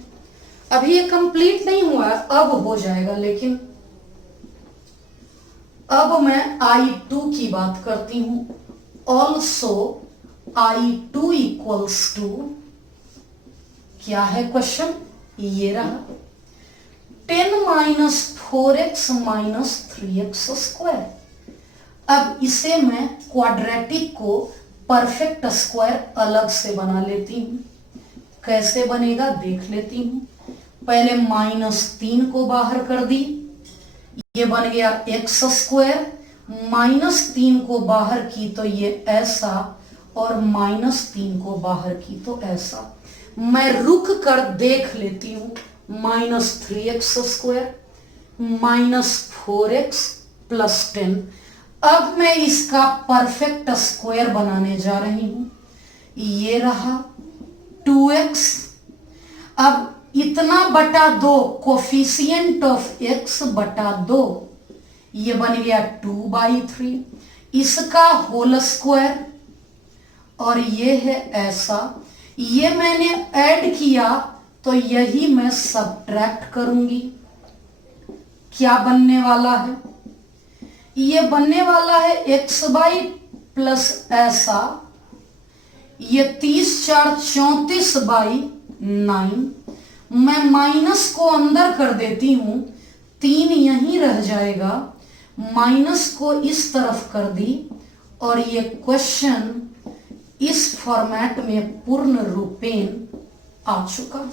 अभी ये कंप्लीट नहीं हुआ है, अब हो जाएगा। लेकिन अब मैं I2 की बात करती हूं। ऑल्सो I2 इक्वल्स टू, क्या है क्वेश्चन, ये रहा 10 - 4x - 3x²। अब इसे मैं क्वाड्रेटिक को परफेक्ट स्क्वायर अलग से बना लेती हूं। कैसे बनेगा देख लेती हूं। पहले -3 को बाहर कर दी, ये बन गया x²। -3 को बाहर की तो ये ऐसा, और -3 को बाहर की तो ऐसा। मैं रुक कर देख लेती हूं। -3x² -4x plus 10। अब मैं इसका परफेक्ट स्क्वायर बनाने जा रही हूं। ये रहा 2x। अब इतना बटा 2, कोफिशिएंट ऑफ x बटा 2, ये बन गया 2/3। इसका होल स्क्वायर, और ये है ऐसा। ये मैंने ऐड किया तो यही मैं सब्ट्रैक्ट करूंगी। क्या बनने वाला है, ये बनने वाला है x/, प्लस ऐसा, ये 30×4 = 34/9। मैं माइनस को अंदर कर देती हूं, 3 यहीं रह जाएगा। माइनस को इस तरफ कर दी, और ये क्वेश्चन इस फॉर्मेट में पूर्ण रूपेण आ चुका।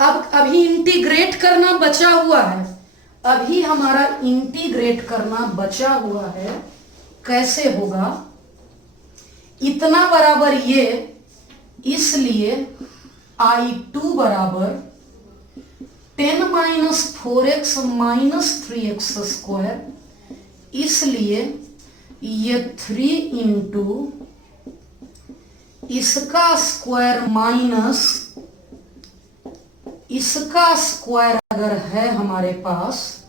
अब अभी इंटीग्रेट करना बचा हुआ है, अभी हमारा इंटीग्रेट करना बचा हुआ है। कैसे होगा, इतना बराबर ये, इसलिए I2 बराबर 10 minus 4x minus 3x square, इसलिए ये 3 इंटू इसका स्क्वायर माइनस इसका स्क्वायर अगर है हमारे पास,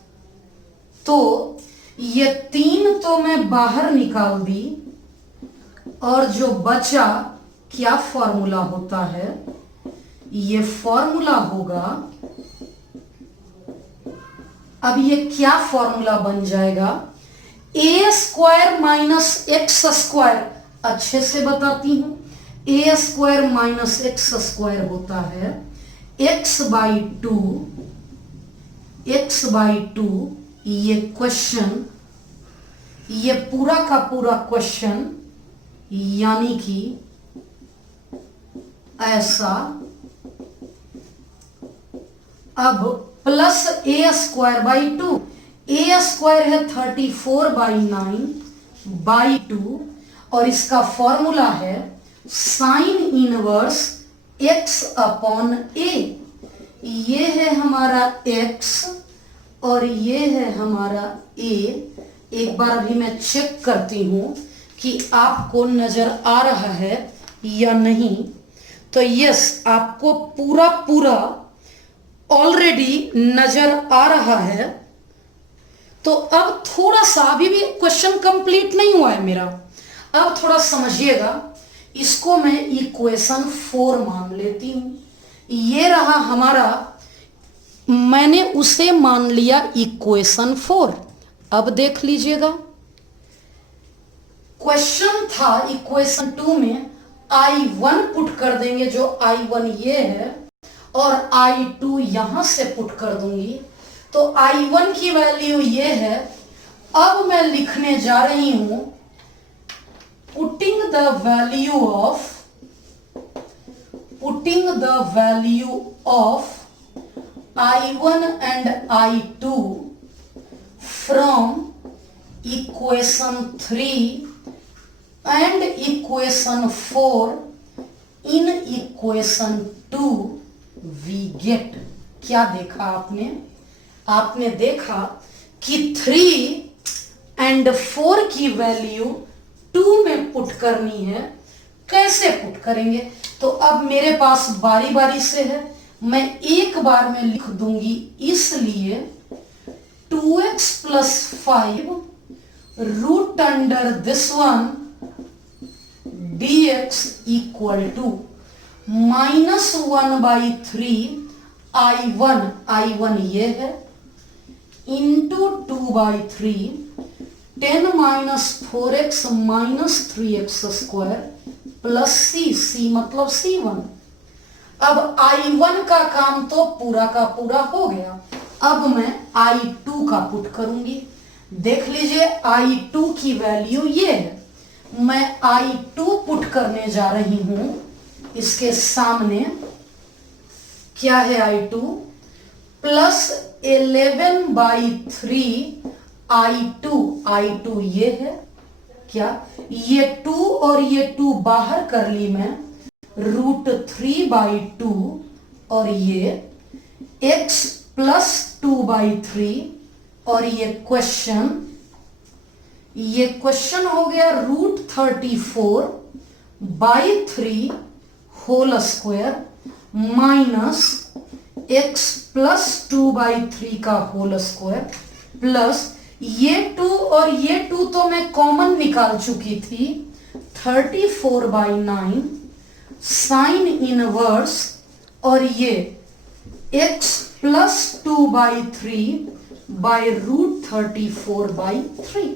तो ये 3 तो मैं बाहर निकाल दी, और जो बचा क्या फॉर्मूला होता है, ये फॉर्मूला होगा, अब ये क्या फॉर्मूला बन जाएगा, ए स्क्वायर माइनस एक्स स्क्वायर, अच्छे से बताती हूं, ए स्क्वायर माइनस एक्स स्क्वायर होता है एक्स बाई टू, ये क्वेश्चन, ये पूरा का पूरा क्वेश्चन, यानी कि ऐसा। अब plus a square by two, A square है 34/9/2, और इसका फॉर्मूला है sign inverse x upon a। ये है हमारा x और ये है हमारा a। एक बार अभी मैं चेक करती हूं कि आपको नजर आ रहा है या नहीं। तो यस, आपको पूरा पूरा ऑलरेडी नजर आ रहा है। तो अब थोड़ा सा, अभी भी क्वेश्चन कंप्लीट नहीं हुआ है मेरा, अब थोड़ा समझिएगा। इसको मैं इक्वेशन 4 मान लेती हूं। ये रहा हमारा, मैंने उसे मान लिया इक्वेशन 4। अब देख लीजिएगा, क्वेश्चन था इक्वेशन 2 में I1 पुट कर देंगे, जो I1 ये है, और I2 यहां से पुट कर दूंगी, तो I1 की वैल्यू ये है। अब मैं लिखने जा रही हूं putting the value of I1 and I2 from equation 3 and equation 4 in equation 2 we get। क्या देखा आपने? आपने देखा कि 3 and 4 की वैल्यू 2 में पुट करनी है। कैसे पुट करेंगे? तो अब मेरे पास बारी बारी से है, मैं एक बार में लिख दूंगी, इसलिए 2x plus 5 root under this one dx equal to -1/3 I1 ये है, into 2/3 10 minus 4x minus 3x square plus c मतलब C1। अब I1 का काम तो पूरा का पूरा हो गया। अब मैं I2 का पुट करूंगी। देख लीजिए, I2 की वैल्यू ये है। मैं I2 पुट करने जा रही हूं। इसके सामने क्या है? I2 प्लस 11/3 I2 ये है क्या? ये 2 और ये 2 बाहर कर ली मैं, √3/2, और ये x प्लस 2/3, और ये क्वेश्चन हो गया √34/3 whole square minus x plus 2/3 का होल स्क्वायर प्लस ये 2 और ये 2 तो मैं कॉमन निकाल चुकी थी, 34/9 साइन इनवर्स, और ये x प्लस 2/3 बाय √34/3।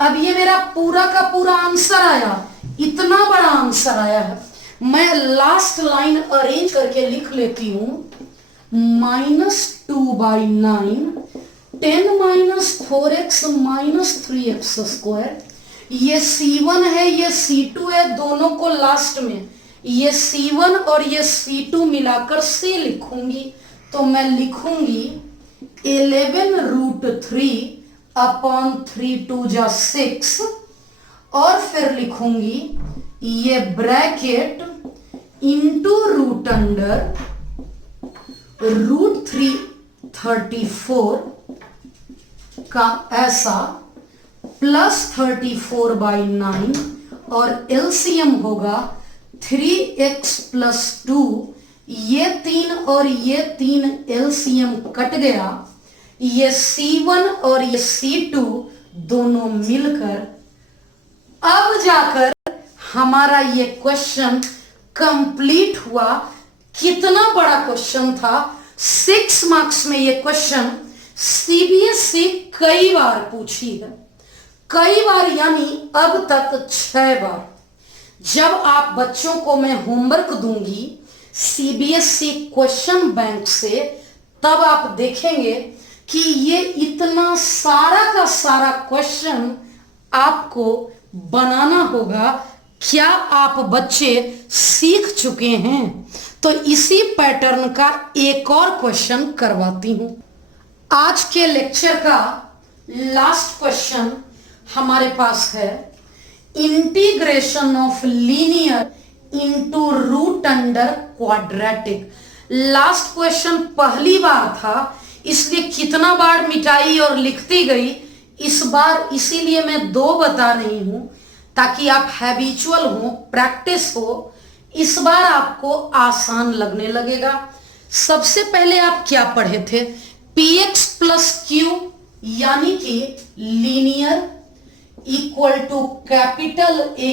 अब ये मेरा पूरा का पूरा आंसर आया, इतना बड़ा आंसर आया है। मैं लास्ट लाइन अरेंज करके लिख लेती हूं, -2/9 10 minus 4x minus 3x square. ये C1 है, ये C2 है, दोनों को लास्ट में ये C1 और ये C2 मिलाकर C लिखूंगी। तो मैं लिखूंगी 11√3 अपॉन 3 2 जा 6, और फिर लिखूंगी ये ब्रैकेट इंटू रूट अंडर √334 का ऐसा प्लस 34/9 और एलसीएम होगा 3x + 2। ये 3 और ये 3 एलसीएम कट गया, ये C1 और ये C2 दोनों मिलकर अब जाकर हमारा ये क्वेश्चन कंप्लीट हुआ। कितना बड़ा क्वेश्चन था, 6 मार्क्स में ये क्वेश्चन सीबीएसई कई बार पूछी है, कई बार यानी अब तक 6 बार। जब आप बच्चों को मैं होमवर्क दूंगी सीबीएसई क्वेश्चन बैंक से, तब आप देखेंगे कि ये इतना सारा का सारा क्वेश्चन आपको बनाना होगा। क्या आप बच्चे सीख चुके हैं? तो इसी पैटर्न का एक और क्वेश्चन करवाती हूं। आज के लेक्चर का लास्ट क्वेश्चन हमारे पास है integration of linear into root under quadratic. Last question पहली बार था, इसलिए कितना बार मिटाई और लिखती गई इस बार, इसीलिए मैं 2 बता रही हूं ताकि आप हैबिचुअल हो, प्रैक्टिस हो। इस बार आपको आसान लगने लगेगा। सबसे पहले आप क्या पढ़े थे, px + q यानी कि linear equal to capital A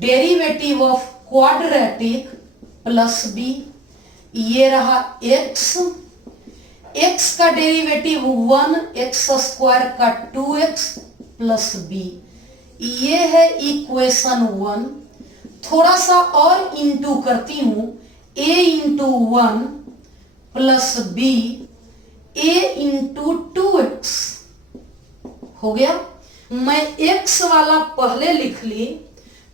derivative of quadratic plus b। ये रहा x, x का डेरिवेटिव 1, x² का 2x प्लस b। ये है इक्वेशन 1। थोड़ा सा और इंटू करती हूं, a × 1 plus b a × 2x हो गया। मैं x वाला पहले लिख ली,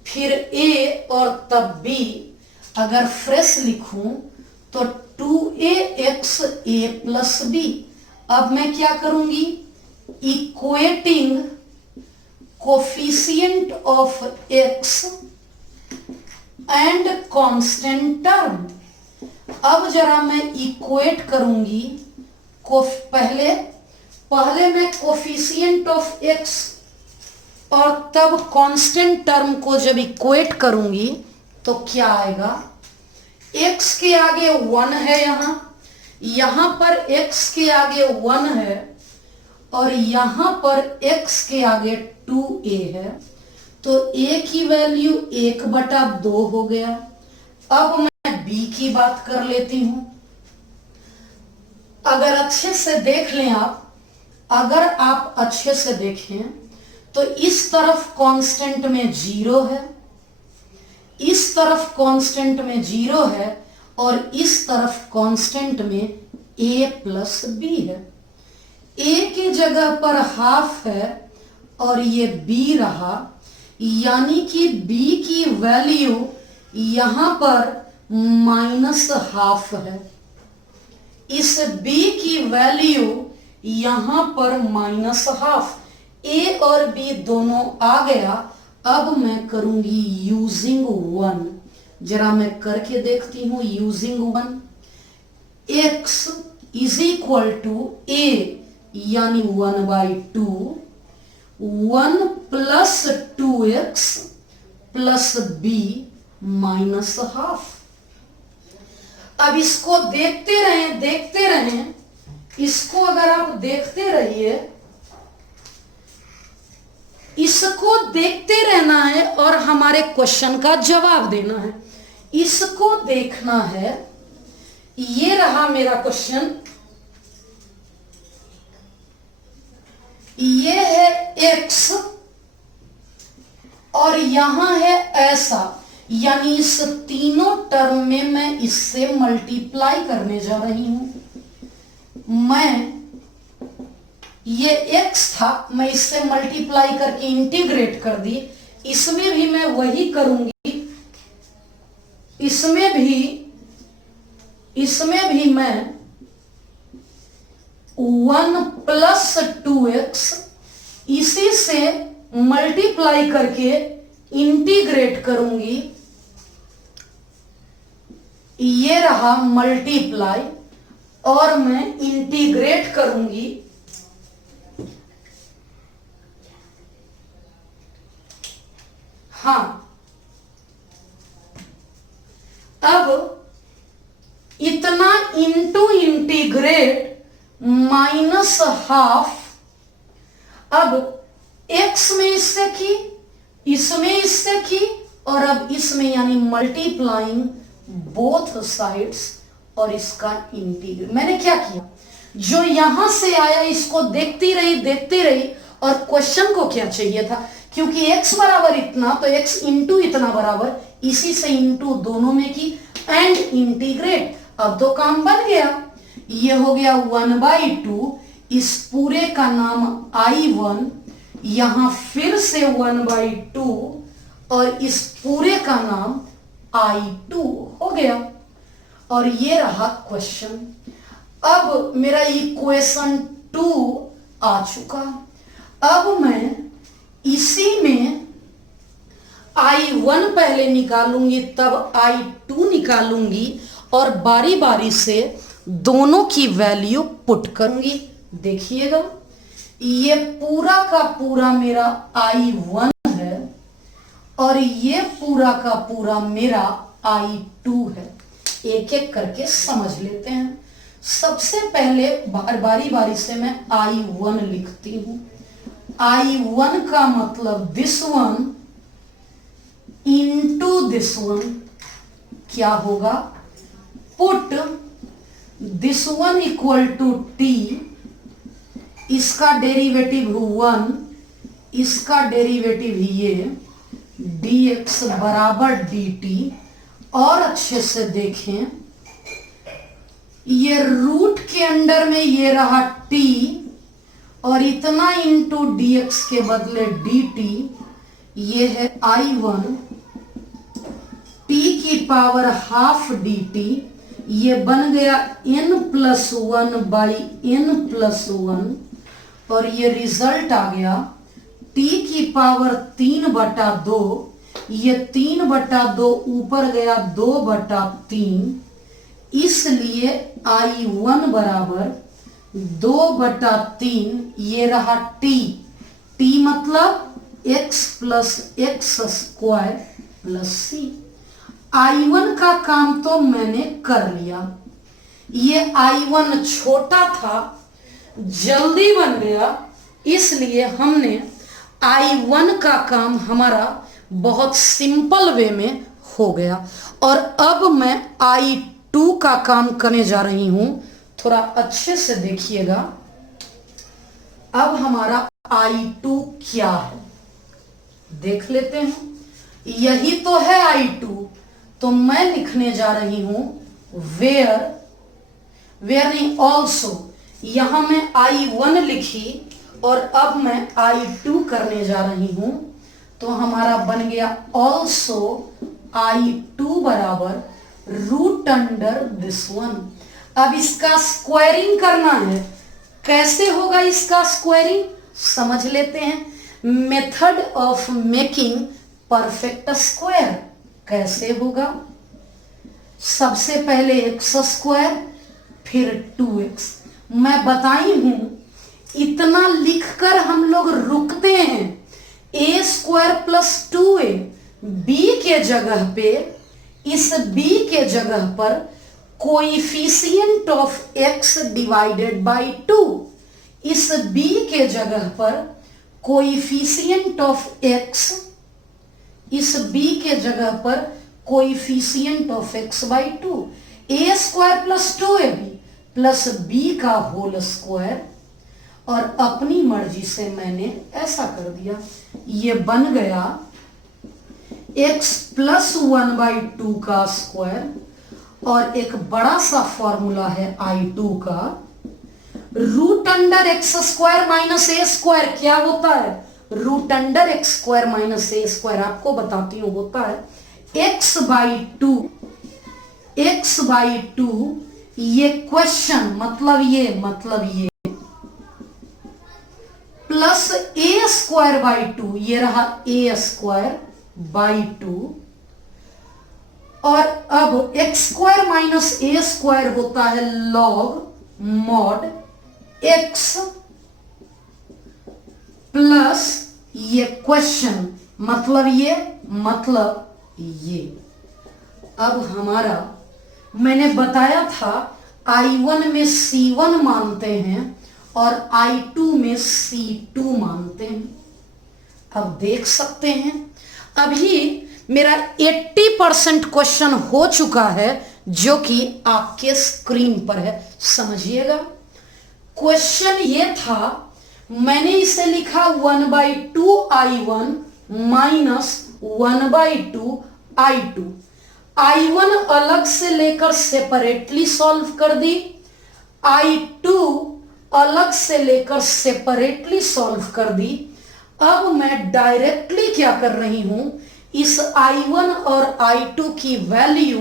फिर a और तब b। अगर फ्रेश लिखूं तो 2axa प्लस b। अब मैं क्या करूंगी, equating coefficient of x and constant term. अब जरा मैं इक्वेट करूंगी, पहले मैं कोफिशिएंट ऑफ x और तब कांस्टेंट टर्म को जब इक्वेट करूंगी तो क्या आएगा, x के आगे 1 है, यहां पर x के आगे 1 है और यहां पर x के आगे 2a है, तो a की वैल्यू 1/2 हो गया। अब मैं b की बात कर लेती हूं। अगर अच्छे से देख लें आप, अगर आप अच्छे से देखें तो इस तरफ कांस्टेंट में 0 है, इस तरफ कांस्टेंट में 0 है और इस तरफ कांस्टेंट में a प्लस b है। a की जगह पर हाफ है और ये b रहा, यानी कि b की वैल्यू यहां पर -½ है। इस b की वैल्यू यहां पर -½ a और b दोनों आ गया। अब मैं करूंगी यूजिंग 1, जरा मैं करके देखती हूं यूजिंग 1। x = a यानी 1/2, 1 + 2x प्लस b -½ अब इसको देखते रहें, इसको अगर आप देखते रहिए, इसको देखते रहना है और हमारे क्वेश्चन का जवाब देना है। इसको देखना है, ये रहा मेरा क्वेश्चन, ये है x और यहां है ऐसा, यानी इस तीनों टर्म में मैं इससे मल्टीप्लाई करने जा रही हूं। मैं ये x था, मैं इससे मल्टीप्लाई करके इंटीग्रेट कर दी। इसमें भी मैं वही करूंगी, इसमें भी मैं 1 + 2x इसी से मल्टीप्लाई करके इंटीग्रेट करूंगी, ये रहा मल्टीप्लाई, और मैं इंटीग्रेट करूंगी हाँ, अब इतना इंटू इंटीग्रेट माइनस हाफ। अब x में इससे की, इसमें इससे की, और अब इसमें यानी मल्टीप्लाइंग बोथ साइड्स, और इसका इंटीग्रेट। मैंने क्या किया, जो यहां से आया इसको देखती रही, और क्वेश्चन को क्या चाहिए था, क्योंकि x बराबर इतना, तो x इंटू इतना बराबर, इसी से इंटू दोनों में की, एंड इंटीग्रेट। अब तो काम बन गया, ये हो गया 1/2, इस पूरे का नाम I1, यहां फिर से 1/2, और इस पूरे का नाम I2 हो गया। और ये रहा क्वेश्चन। अब मेरा इक्वेशन 2 आ चुका। अब मैं इसी में I1 पहले निकालूंगी, तब I2 निकालूंगी, और बारी बारी से दोनों की वैल्यू पुट करूंगी। देखिएगा, ये पूरा का पूरा मेरा I1 है, और ये पूरा का पूरा मेरा I2 है। एक एक करके समझ लेते हैं। सबसे पहले बारी बारी से मैं I1 लिखती हूं। I1 का मतलब this one into this one, क्या होगा, put this one equal to T, इसका डेरिवेटिव 1, इसका डेरिवेटिव ये dx बराबर dt। और अच्छे से देखें, ये रूट के अंडर में ये रहा t, और इतना इंटू dx के बदले dt, ये है I1, t की पावर हाफ dt, ये बन गया n+1/n+1, और ये रिजल्ट आ गया t की पावर 3/2, ये 3/2 ऊपर गया 2/3, इसलिए I1 बराबर 2/3, ये रहा t मतलब x + x² + c। I1 का काम तो मैंने कर लिया। ये I1 छोटा था, जल्दी बन गया, इसलिए हमने I1 का काम हमारा बहुत सिंपल वे में हो गया। और अब मैं I2 का काम करने जा रही हूं, थोड़ा अच्छे से देखिएगा। अब हमारा I2 क्या है देख लेते हैं। यही तो है I2, तो मैं लिखने जा रही हूं वेयर नहीं, ऑल्सो। यहां मैं I1 लिखी, और अब मैं I2 करने जा रही हूं, तो हमारा बन गया ऑल्सो I2 बराबर √दिस1। अब इसका स्क्वायरिंग करना है। कैसे होगा इसका स्क्वायरिंग, समझ लेते हैं। Method of making perfect square कैसे होगा, सबसे पहले x², फिर 2x। मैं बताई हूं, इतना लिखकर हम लोग रुकते हैं। a² + 2a, b के जगह पे, इस b के जगह पर coefficient of x divided by 2, इस b के जगह पर कोएफिशिएंट ऑफ x, इस b के जगह पर coefficient of x/2, a² + 2ab plus b का होल स्क्वायर। और अपनी मर्जी से मैंने ऐसा कर दिया, ये बन गया x + 1/2 का स्क्वायर। और एक बड़ा सा फॉर्मूला है I2 का, √x² - a²। क्या होता है √x² - a², आपको बताती हूं, होता है x/2। ये क्वेश्चन मतलब ये प्लस a² / 2, ये रहा a², बाई 2, और अब x square minus a square होता है लॉग मॉड एक्स प्लस ये क्वेश्चन मतलब ये। अब हमारा मैंने बताया था I1 में C1 मानते हैं और I2 में C2 मानते हैं। अब देख सकते हैं अभी मेरा 80% क्वेश्चन हो चुका है जो कि आपके स्क्रीन पर है। समझिएगा, क्वेश्चन ये था, मैंने इसे लिखा 1/2 I1 माइनस 1/2 I2। I1 अलग से लेकर सेपरेटली सॉल्व कर दी, I2 अलग से लेकर सेपरेटली सॉल्व कर दी। अब मैं डायरेक्टली क्या कर रही हूं, इस I1 और I2 की वैल्यू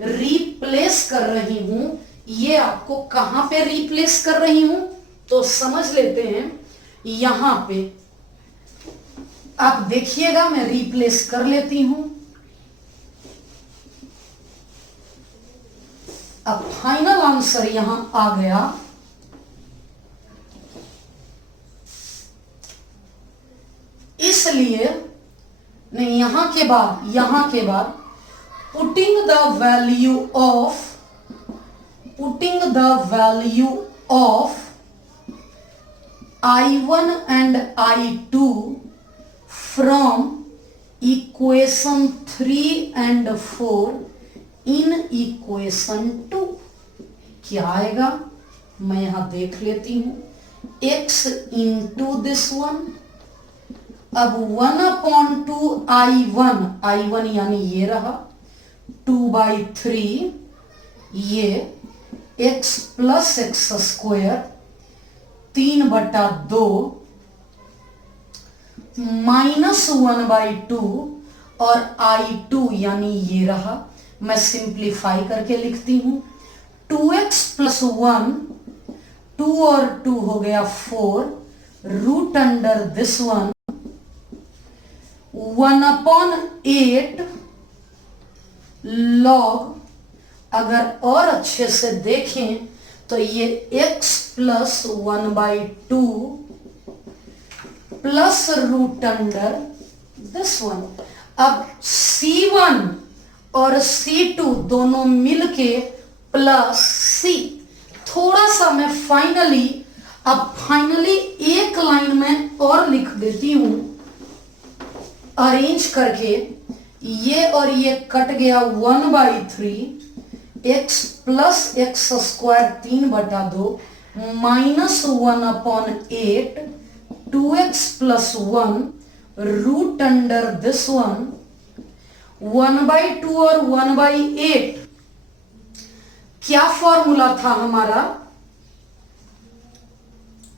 रिप्लेस कर रही हूं। ये आपको कहां पे रिप्लेस कर रही हूं तो समझ लेते हैं। यहां पे आप देखिएगा, मैं रिप्लेस कर लेती हूं। अब फाइनल आंसर यहां आ गया, इसलिए नहीं, यहां के बाद putting the value of I1 and I2 from equation 3 and 4 in equation 2 क्या आएगा, मैं यहां देख लेती हूं। x इंटू दिस वन, अब 1/2 I1 यानी ये रहा 2/3, ये x plus x square 3/2 minus 1/2 और I2 यानी ये रहा। मैं सिंप्लीफाई करके लिखती हूं 2x प्लस 1, 2 और 2 हो गया 4, root under this one 1/8 log. अगर और अच्छे से देखें तो ये x plus 1/2 plus root under this one. अब C1 और C2 दोनों मिलके प्लस C। थोड़ा सा मैं फाइनली एक लाइन में और लिख देती हूं अरेंज करके। ये और ये कट गया 1/3, x plus x square 3/2 minus 1/8 2x plus 1 root under this one 1/2 और 1/8। क्या फॉर्मूला था हमारा?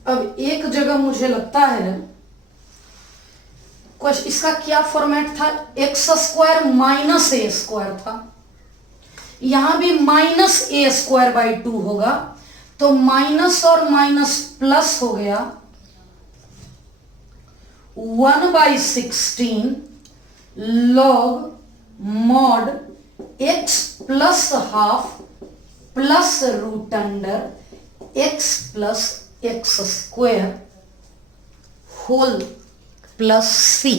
अब एक जगह मुझे लगता है कुछ इसका क्या फॉर्मेट था, x square minus a square था, यहां भी माइनस ए स्क्वायर बाई 2 होगा, तो माइनस और माइनस प्लस हो गया 1/16 log mod x plus half plus root under x plus x square whole plus c.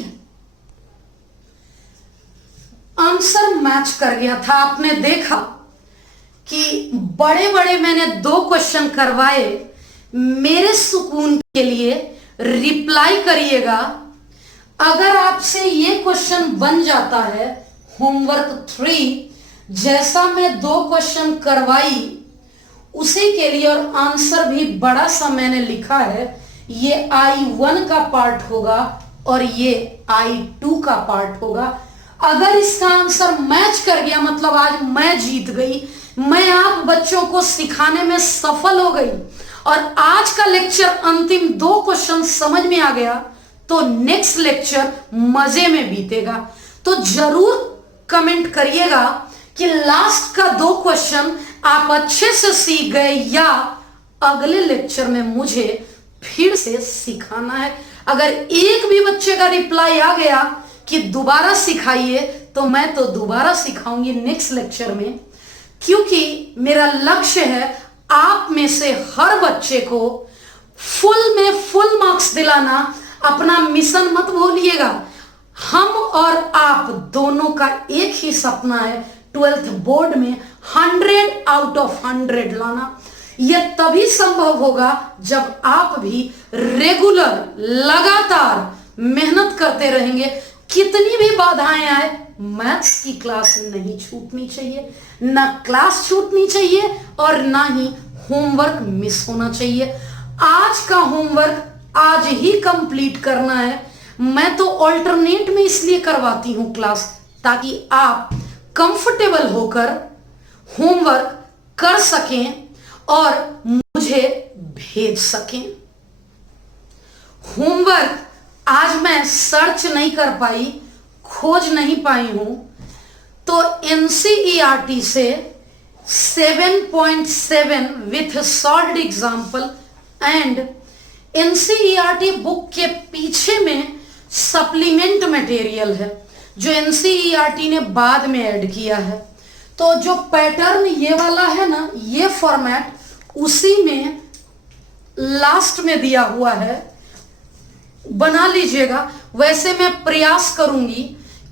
Answer match कर गया था। आपने देखा कि बड़े बड़े मैंने 2 क्वेश्चन करवाए। मेरे सुकून के लिए रिप्लाई करिएगा। अगर आपसे ये क्वेश्चन बन जाता है होमवर्क 3 जैसा मैं 2 क्वेश्चन करवाई उसी के लिए, और आंसर भी बड़ा सा मैंने लिखा है, ये I1 का पार्ट होगा और ये I2 का पार्ट होगा। अगर इसका आंसर मैच कर गया मतलब आज मैं जीत गई, मैं आप बच्चों को सिखाने में सफल हो गई और आज का लेक्चर अंतिम 2 क्वेश्चन समझ में आ गया तो नेक्स्ट लेक्चर मजे में बीतेगा। तो जरूर कमेंट करिएगा कि लास्ट का 2 क्वेश्चन आप अच्छे से सीख गए या अगले लेक्चर में मुझे फिर से सिखाना है। अगर एक भी बच्चे का रिप्लाई आ गया कि दोबारा सिखाइए, तो मैं तो दोबारा सिखाऊंगी नेक्स्ट लेक्चर में, क्योंकि मेरा लक्ष्य है आप में से हर बच्चे को फुल मार्क्स दिलाना। अपना मिशन मत भूलिएगा। हम और आप दोनों का एक ही सपना है, 12th बोर्ड में 100 आउट ऑफ 100 लाना। यह तभी संभव होगा जब आप भी रेगुलर लगातार मेहनत करते रहेंगे। कितनी भी बाधाएं आए, मैथ्स की क्लास नहीं छूटनी चाहिए, ना क्लास छूटनी चाहिए और ना ही होमवर्क मिस होना चाहिए। आज का होमवर्क आज ही कंप्लीट करना है। मैं तो ऑल्टरनेट में इसलिए करवाती हूं क्लास, ताकि आप कंफर्टेबल होकर होमवर्क कर सकें और मुझे भेज सकें। होमवर्क आज मैं सर्च नहीं कर पाई, खोज नहीं पाई हूं, तो एनसीईआरटी से 7.7 with solved example and NCERT book के पीछे में सप्लीमेंट मटेरियल है जो एनसीईआरटी ने बाद में ऐड किया है। तो जो पैटर्न ये वाला है ना, ये फॉर्मेट उसी में लास्ट में दिया हुआ है, बना लीजिएगा। वैसे मैं प्रयास करूंगी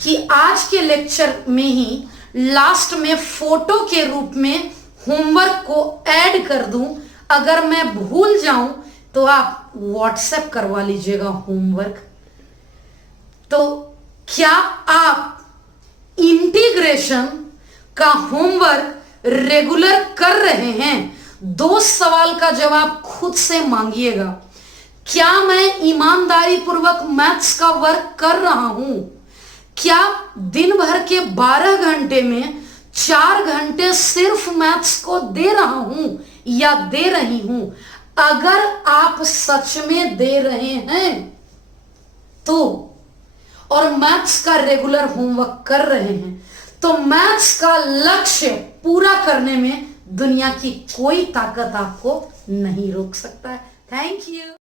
कि आज के लेक्चर में ही लास्ट में फोटो के रूप में होमवर्क को ऐड कर दूं। अगर मैं भूल जाऊं तो आप व्हाट्सएप करवा लीजिएगा होमवर्क। तो क्या आप इंटीग्रेशन का होमवर्क रेगुलर कर रहे हैं? 2 सवाल का जवाब खुद से मांगिएगा। क्या मैं ईमानदारी पूर्वक मैथ्स का वर्क कर रहा हूं? क्या दिन भर के 12 घंटे में 4 घंटे सिर्फ मैथ्स को दे रहा हूं या दे रही हूं? अगर आप सच में दे रहे हैं तो, और मैथ्स का रेगुलर होमवर्क कर रहे हैं, तो मैथ्स का लक्ष्य पूरा करने में दुनिया की कोई ताकत आपको नहीं रोक सकता है। Thank you.